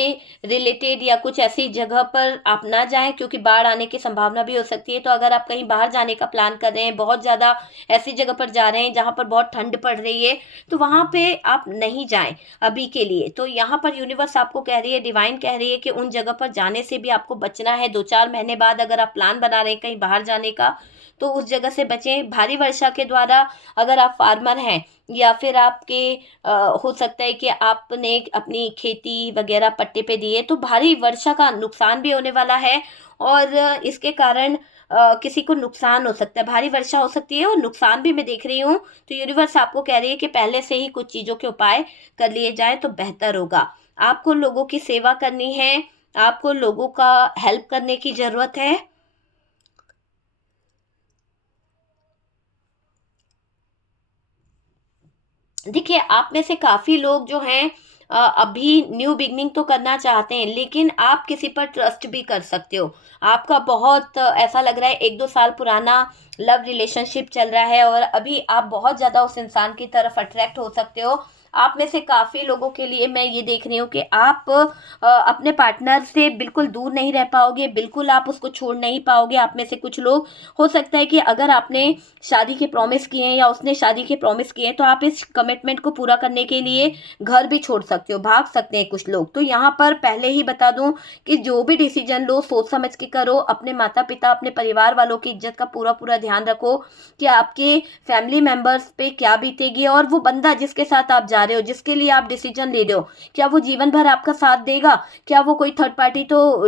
रिलेटेड या कुछ ऐसी जगह पर आप ना जाएं, क्योंकि बाढ़ आने की संभावना भी हो सकती है। तो अगर आप कहीं बाहर जाने का प्लान कर रहे हैं, बहुत ज़्यादा ऐसी जगह पर जा रहे हैं जहाँ पर बहुत ठंड पड़ रही है, तो वहाँ पे आप नहीं जाएं अभी के लिए। तो यहाँ पर यूनिवर्स आपको कह रही है, डिवाइन कह रही है कि उन जगह पर जाने से भी आपको बचना है। 2-4 महीने बाद अगर आप प्लान बना रहे हैं कहीं बाहर जाने का, तो उस जगह से बचें। भारी वर्षा के द्वारा, अगर आप फार्मर हैं या फिर आपके हो सकता है कि आपने अपनी खेती वगैरह पट्टे पे दी है, तो भारी वर्षा का नुकसान भी होने वाला है, और इसके कारण किसी को नुकसान हो सकता है, भारी वर्षा हो सकती है और नुकसान भी मैं देख रही हूँ। तो यूनिवर्स आपको कह रही है कि पहले से ही कुछ चीज़ों के उपाय कर लिए जाए तो बेहतर होगा। आपको लोगों की सेवा करनी है, आपको लोगों का हेल्प करने की ज़रूरत है। देखिए, आप में से काफ़ी लोग जो हैं अभी न्यू बिगनिंग तो करना चाहते हैं, लेकिन आप किसी पर ट्रस्ट भी कर सकते हो। आपका बहुत ऐसा लग रहा है 1-2 साल पुराना लव रिलेशनशिप चल रहा है, और अभी आप बहुत ज़्यादा उस इंसान की तरफ अट्रैक्ट हो सकते हो। आप में से काफ़ी लोगों के लिए मैं ये देख रही हूँ कि आप अपने पार्टनर से बिल्कुल दूर नहीं रह पाओगे, बिल्कुल आप उसको छोड़ नहीं पाओगे। आप में से कुछ लोग, हो सकता है कि अगर आपने शादी के प्रॉमिस किए हैं या उसने शादी के प्रॉमिस किए हैं, तो आप इस कमिटमेंट को पूरा करने के लिए घर भी छोड़ सकते हो, भाग सकते हैं कुछ लोग। तो यहाँ पर पहले ही बता दूं कि जो भी डिसीजन लो सोच समझ के करो। अपने माता पिता, अपने परिवार वालों की इज्जत का पूरा पूरा ध्यान रखो कि आपके फैमिली मेंबर्स पे क्या बीतेगी, और वो बंदा जिसके साथ आप जा रहे हो, जिसके लिए आप डिसीजन ले रहे हो, क्या वो जीवन भर आपका साथ देगा? क्या वो कोई थर्ड पार्टी तो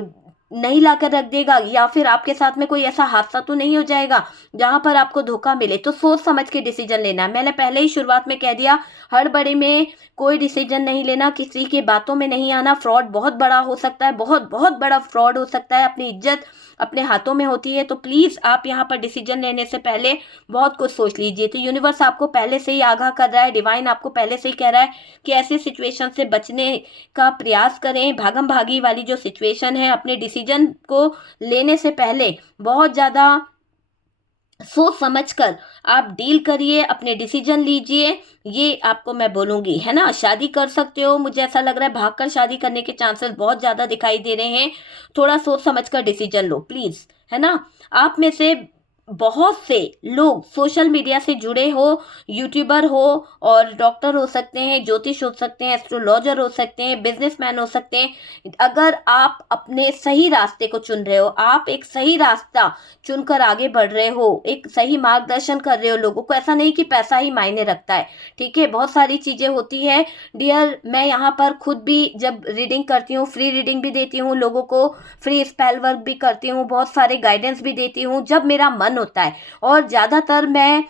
नहीं लाकर रख देगा, या फिर आपके साथ में कोई ऐसा हादसा तो नहीं हो जाएगा जहां पर आपको धोखा मिले? तो सोच समझ के डिसीजन लेना है। मैंने पहले ही शुरुआत में कह दिया, हड़बड़ी में कोई डिसीजन नहीं लेना, किसी की बातों में नहीं आना। फ्रॉड बहुत बड़ा हो सकता है, बहुत बहुत बड़ा फ्रॉड हो सकता है। अपनी इज्जत अपने हाथों में होती है, तो प्लीज़ आप यहाँ पर डिसीजन लेने से पहले बहुत कुछ सोच लीजिए। तो यूनिवर्स आपको पहले से ही आगाह कर रहा है, डिवाइन आपको पहले से ही कह रहा है कि ऐसी सिचुएशन से बचने का प्रयास करें। भागम भागी वाली जो सिचुएशन है, अपने डिसीजन को लेने से पहले बहुत ज़्यादा सोच समझकर आप डील करिए, अपने डिसीजन लीजिए, ये आपको मैं बोलूँगी, है ना। शादी कर सकते हो, मुझे ऐसा लग रहा है भागकर शादी करने के चांसेस बहुत ज़्यादा दिखाई दे रहे हैं। थोड़ा सोच समझकर डिसीजन लो प्लीज़, है ना। आप में से बहुत से लोग सोशल मीडिया से जुड़े हो, यूट्यूबर हो, और डॉक्टर हो सकते हैं, ज्योतिष हो सकते हैं, एस्ट्रोलॉजर हो सकते हैं, बिजनेसमैन हो सकते हैं। अगर आप अपने सही रास्ते को चुन रहे हो, आप एक सही रास्ता चुनकर आगे बढ़ रहे हो, एक सही मार्गदर्शन कर रहे हो लोगों को, ऐसा नहीं कि पैसा ही मायने रखता है। ठीक है, बहुत सारी चीज़ें होती है डियर। मैं यहाँ पर खुद भी जब रीडिंग करती हूँ, फ्री रीडिंग भी देती हूँ लोगों को, फ्री स्पेल वर्क भी करती हूँ, बहुत सारे गाइडेंस भी देती हूँ जब मेरा मन होता है। और ज़्यादातर मैं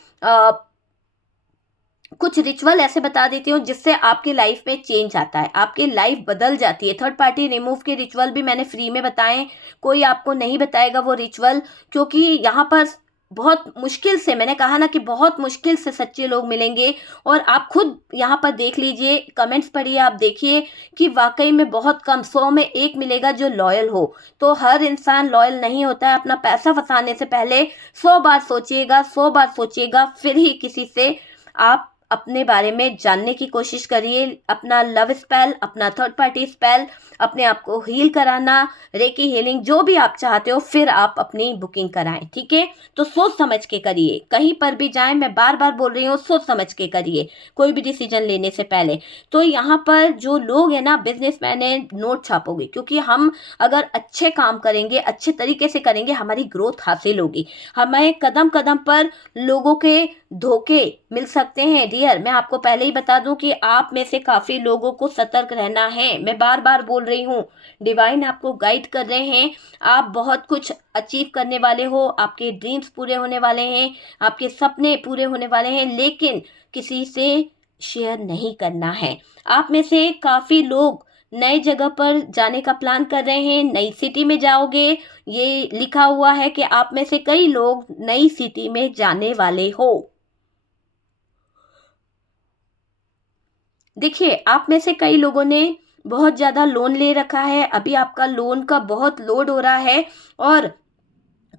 कुछ रिचुअल ऐसे बता देती हूँ जिससे आपकी लाइफ में चेंज आता है, आपकी लाइफ बदल जाती है। थर्ड पार्टी रिमूव के रिचुअल भी मैंने फ्री में बताए, कोई आपको नहीं बताएगा वो रिचुअल, क्योंकि यहाँ पर बहुत मुश्किल से, मैंने कहा ना कि बहुत मुश्किल से सच्चे लोग मिलेंगे। और आप खुद यहाँ पर देख लीजिए, कमेंट्स पढ़िए, आप देखिए कि वाकई में बहुत कम, 100 में 1 मिलेगा जो लॉयल हो। तो हर इंसान लॉयल नहीं होता है। अपना पैसा फंसाने से पहले 100 बार सोचिएगा, 100 बार सोचिएगा, फिर ही किसी से आप अपने बारे में जानने की कोशिश करिए। अपना लव स्पेल, अपना थर्ड पार्टी स्पेल, अपने आप को हील कराना, रेकी हीलिंग, जो भी आप चाहते हो, फिर आप अपनी बुकिंग कराएं, ठीक है। तो सोच समझ के करिए, कहीं पर भी जाएं, मैं बार बार बोल रही हूँ, सोच समझ के करिए कोई भी डिसीजन लेने से पहले। तो यहाँ पर जो लोग हैं ना, बिजनेसमैन है, नोट छापोगे, क्योंकि हम अगर अच्छे काम करेंगे, अच्छे तरीके से करेंगे, हमारी ग्रोथ हासिल होगी। हमें कदम कदम पर लोगों के धोखे मिल सकते हैं डियर। मैं आपको पहले ही बता दूं कि आप में से काफी लोगों को सतर्क रहना है। मैं बार बार बोल रही हूँ, डिवाइन आपको गाइड कर रहे हैं। आप बहुत कुछ अचीव करने वाले हो, आपके ड्रीम्स पूरे होने वाले हैं, आपके सपने पूरे होने वाले हैं, लेकिन किसी से शेयर नहीं करना है। आप में से काफी लोग नई जगह पर जाने का प्लान कर रहे हैं, नई सिटी में जाओगे। ये लिखा हुआ है कि आप में से कई लोग नई सिटी में जाने वाले हो। देखिए, आप में से कई लोगों ने बहुत ज़्यादा लोन ले रखा है, अभी आपका लोन का बहुत लोड हो रहा है, और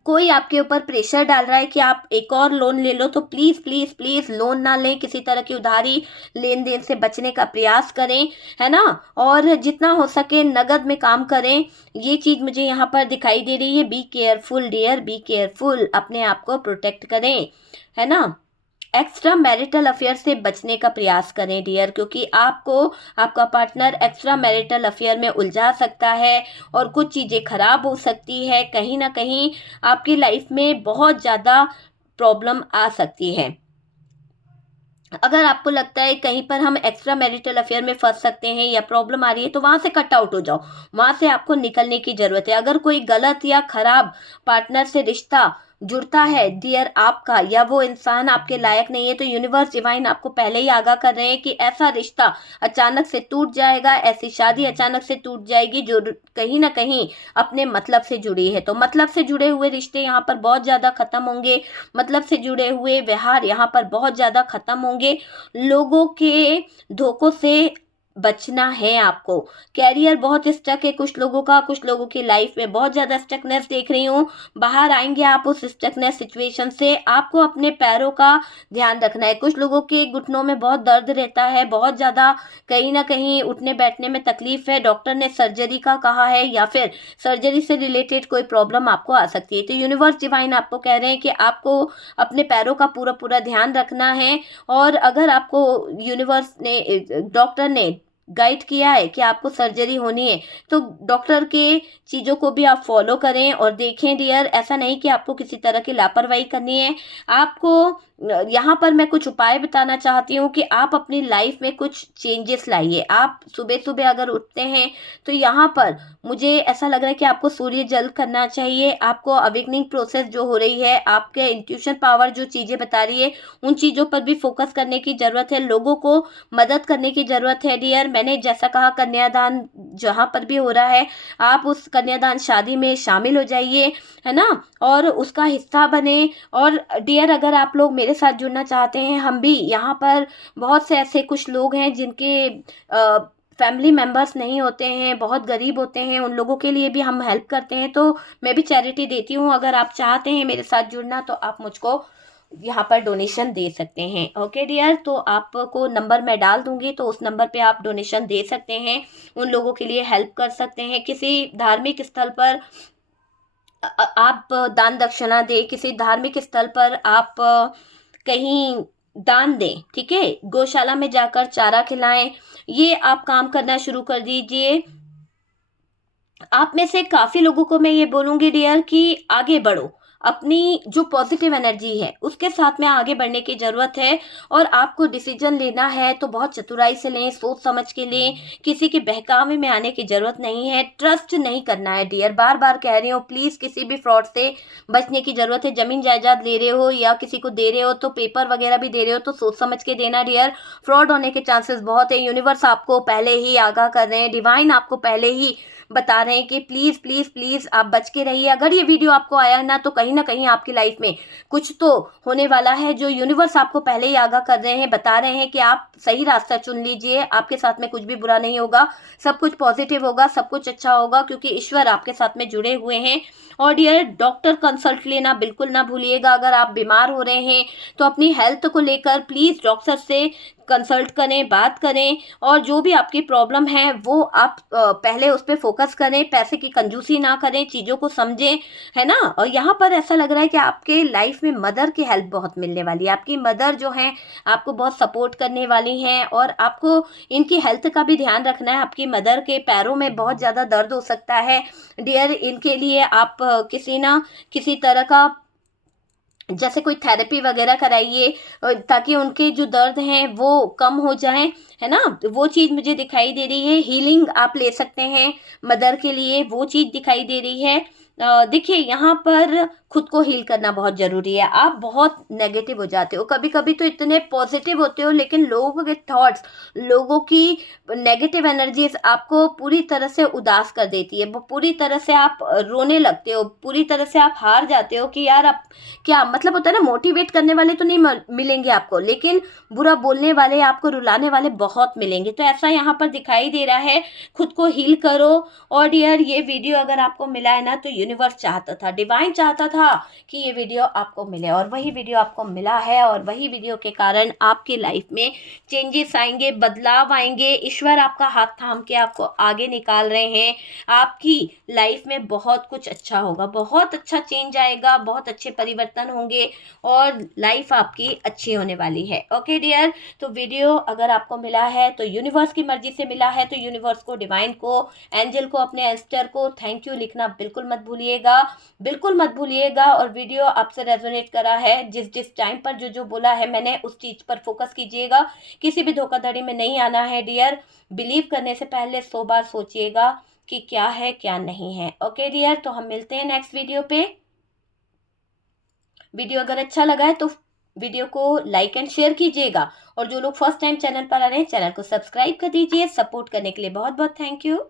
कोई आपके ऊपर प्रेशर डाल रहा है कि आप एक और लोन ले लो। तो प्लीज़ प्लीज़ प्लीज़ लोन ना लें, किसी तरह की उधारी लेन देन से बचने का प्रयास करें, है ना। और जितना हो सके नगद में काम करें। ये चीज़ मुझे यहाँ पर दिखाई दे रही है। Be careful dear, be careful, अपने आप को प्रोटेक्ट करें, है ना। एक्स्ट्रा मैरिटल अफेयर से बचने का प्रयास करें डियर, क्योंकि आपको आपका पार्टनर एक्स्ट्रा मैरिटल अफेयर में उलझा सकता है और कुछ चीज़ें खराब हो सकती है। कहीं ना कहीं आपकी लाइफ में बहुत ज़्यादा प्रॉब्लम आ सकती है। अगर आपको लगता है कहीं पर हम एक्स्ट्रा मैरिटल अफेयर में फंस सकते हैं या प्रॉब्लम आ रही है, तो वहां से कट आउट हो जाओ, वहां से आपको निकलने की जरूरत है। अगर कोई गलत या खराब पार्टनर से रिश्ता जुड़ता है डियर आपका, या वो इंसान आपके लायक नहीं है, तो यूनिवर्स डिवाइन आपको पहले ही आगाह कर रहे हैं कि ऐसा रिश्ता अचानक से टूट जाएगा, ऐसी शादी अचानक से टूट जाएगी जो कहीं ना कहीं अपने मतलब से जुड़ी है। तो मतलब से जुड़े हुए रिश्ते यहाँ पर बहुत ज्यादा खत्म होंगे, मतलब से जुड़े हुए व्यवहार यहाँ पर बहुत ज्यादा खत्म होंगे। लोगों के धोखों से बचना है आपको। कैरियर बहुत स्टक है कुछ लोगों का, कुछ लोगों की लाइफ में बहुत ज़्यादा स्टकनेस देख रही हूँ। बाहर आएंगे आप उस स्टकनेस सिचुएशन से। आपको अपने पैरों का ध्यान रखना है। कुछ लोगों के घुटनों में बहुत दर्द रहता है, बहुत ज़्यादा, कहीं ना कहीं उठने बैठने में तकलीफ है, डॉक्टर ने सर्जरी का कहा है, या फिर सर्जरी से रिलेटेड कोई प्रॉब्लम आपको आ सकती है। तो यूनिवर्स डिवाइन आपको कह रहे हैं कि आपको अपने पैरों का पूरा पूरा ध्यान रखना है। और अगर आपको यूनिवर्स ने, डॉक्टर ने गाइड किया है कि आपको सर्जरी होनी है, तो डॉक्टर के चीज़ों को भी आप फॉलो करें और देखें डियर। ऐसा नहीं कि आपको किसी तरह की लापरवाही करनी है। आपको यहाँ पर मैं कुछ उपाय बताना चाहती हूँ कि आप अपनी लाइफ में कुछ चेंजेस लाइए। आप सुबह सुबह अगर उठते हैं तो यहाँ पर मुझे ऐसा लग रहा है कि आपको सूर्य जल करना चाहिए। आपको अवेकनिंग प्रोसेस जो हो रही है, आपके इंट्यूशन पावर जो चीज़ें बता रही है, उन चीज़ों पर भी फोकस करने की ज़रूरत है। लोगों को मदद करने की ज़रूरत है डियर। मैंने जैसा कहा, कन्यादान जहाँ पर भी हो रहा है, आप उस कन्यादान शादी में शामिल हो जाइए, है ना, और उसका हिस्सा बने। और डियर, अगर आप लोग मेरे साथ जुड़ना चाहते हैं, हम भी यहाँ पर बहुत से ऐसे कुछ लोग हैं जिनके फैमिली मेम्बर्स नहीं होते हैं, बहुत गरीब होते हैं, उन लोगों के लिए भी हम हेल्प करते हैं। तो मैं भी चैरिटी देती हूँ। अगर आप चाहते हैं मेरे साथ जुड़ना, तो आप मुझको यहाँ पर डोनेशन दे सकते हैं। ओके डियर, तो आपको नंबर मैं डाल दूंगी, तो उस नंबर पे आप डोनेशन दे सकते हैं, उन लोगों के लिए हेल्प कर सकते हैं। किसी धार्मिक स्थल पर आप दान दक्षिणा दें, किसी धार्मिक स्थल पर आप कहीं दान दें, ठीक है। गौशाला में जाकर चारा खिलाएं, ये आप काम करना शुरू कर दीजिए। आप में से काफ़ी लोगों को मैं ये बोलूँगी डियर कि आगे बढ़ो, अपनी जो पॉजिटिव एनर्जी है उसके साथ में आगे बढ़ने की ज़रूरत है। और आपको डिसीजन लेना है तो बहुत चतुराई से लें, सोच समझ के लें, किसी के बहकावे में आने की ज़रूरत नहीं है। ट्रस्ट नहीं करना है डियर, बार बार कह रही हूँ, प्लीज़ किसी भी फ्रॉड से बचने की ज़रूरत है। ज़मीन जायदाद ले रहे हो या किसी को दे रहे हो, तो पेपर वगैरह भी दे रहे हो, तो सोच समझ के देना डियर। फ्रॉड होने के चांसेस बहुत है। यूनिवर्स आपको पहले ही आगाह कर रहे हैं, डिवाइन आपको पहले ही बता रहे हैं कि प्लीज़ प्लीज़ प्लीज़ आप बच के रहिए। अगर ये वीडियो आपको आया ना तो कहीं आपकी लाइफ में कुछ तो होने वाला है, जो यूनिवर्स आपको पहले ही आगाह कर रहे हैं, बता रहे हैं कि आप सही रास्ता चुन लीजिए, आपके साथ में कुछ भी बुरा नहीं होगा, सब कुछ पॉजिटिव होगा, सब कुछ अच्छा होगा, क्योंकि ईश्वर आपके साथ में जुड़े हुए हैं। और डियर, डॉक्टर कंसल्ट लेना बिल्कुल ना भूलिएगा। अगर आप बीमार हो रहे हैं तो अपनी हेल्थ को लेकर प्लीज़ डॉक्टर से कंसल्ट करें, बात करें, और जो भी आपकी प्रॉब्लम है वो आप पहले उस पर फोकस करें, पैसे की कंजूसी ना करें, चीज़ों को समझें, है ना। और यहाँ पर ऐसा लग रहा है कि आपके लाइफ में मदर की हेल्प बहुत मिलने वाली है। आपकी मदर जो है आपको बहुत सपोर्ट करने वाली हैं, और आपको इनकी हेल्थ का भी ध्यान रखना है। आपकी मदर के पैरों में बहुत ज़्यादा दर्द हो सकता है डियर, इनके लिए आप किसी ना किसी तरह का जैसे कोई थेरेपी वगैरह कराइए, ताकि उनके जो दर्द हैं वो कम हो जाएं, है ना। वो चीज़ मुझे दिखाई दे रही है। हीलिंग आप ले सकते हैं मदर के लिए, वो चीज़ दिखाई दे रही है। देखिए, यहाँ पर खुद को हील करना बहुत ज़रूरी है। आप बहुत नेगेटिव हो जाते हो, कभी कभी तो इतने पॉजिटिव होते हो, लेकिन लोगों के थॉट्स, लोगों की नेगेटिव एनर्जीज आपको पूरी तरह से उदास कर देती है। वो पूरी तरह से आप रोने लगते हो, पूरी तरह से आप हार जाते हो कि यार आप क्या मतलब, होता है ना, मोटिवेट करने वाले तो नहीं मिलेंगे आपको, लेकिन बुरा बोलने वाले, आपको रुलाने वाले बहुत मिलेंगे। तो ऐसा यहाँ पर दिखाई दे रहा है। खुद को हील करो। और यार, ये वीडियो अगर आपको मिला है ना तो यूनिवर्स चाहता था, डिवाइन चाहता था कि ये वीडियो आपको मिले, और वही वीडियो आपको मिला है। और वही वीडियो के कारण आपकी लाइफ में चेंजेस आएंगे, बदलाव आएंगे। ईश्वर आपका हाथ थाम के आपको आगे निकाल रहे हैं। आपकी लाइफ में बहुत कुछ अच्छा होगा, बहुत अच्छा चेंज आएगा, बहुत अच्छे परिवर्तन होंगे, और लाइफ आपकी अच्छी होने वाली है। ओके डियर, तो वीडियो अगर आपको मिला है तो यूनिवर्स की मर्जी से मिला है, तो यूनिवर्स को, डिवाइन को, एंजल को, अपने एस्टर को थैंक यू लिखना बिल्कुल मत भूलिएगा, बिल्कुल मत भूलिएगा। और वीडियो आपसे रेजोनेट करा है, जिस जिस टाइम पर जो जो बोला है मैंने, उस चीज़ पर फोकस कीजिएगा। किसी भी धोखाधड़ी में नहीं आना है डियर। बिलीव करने से पहले 100 बार सोचिएगा कि क्या है क्या नहीं है। ओके डियर, तो हम मिलते हैं नेक्स्ट वीडियो पे। वीडियो अगर अच्छा लगा है तो वीडियो को लाइक एंड शेयर कीजिएगा, और जो लोग फर्स्ट टाइम चैनल पर आ रहे हैं, चैनल को सब्सक्राइब कर दीजिए। सपोर्ट करने के लिए बहुत बहुत थैंक यू।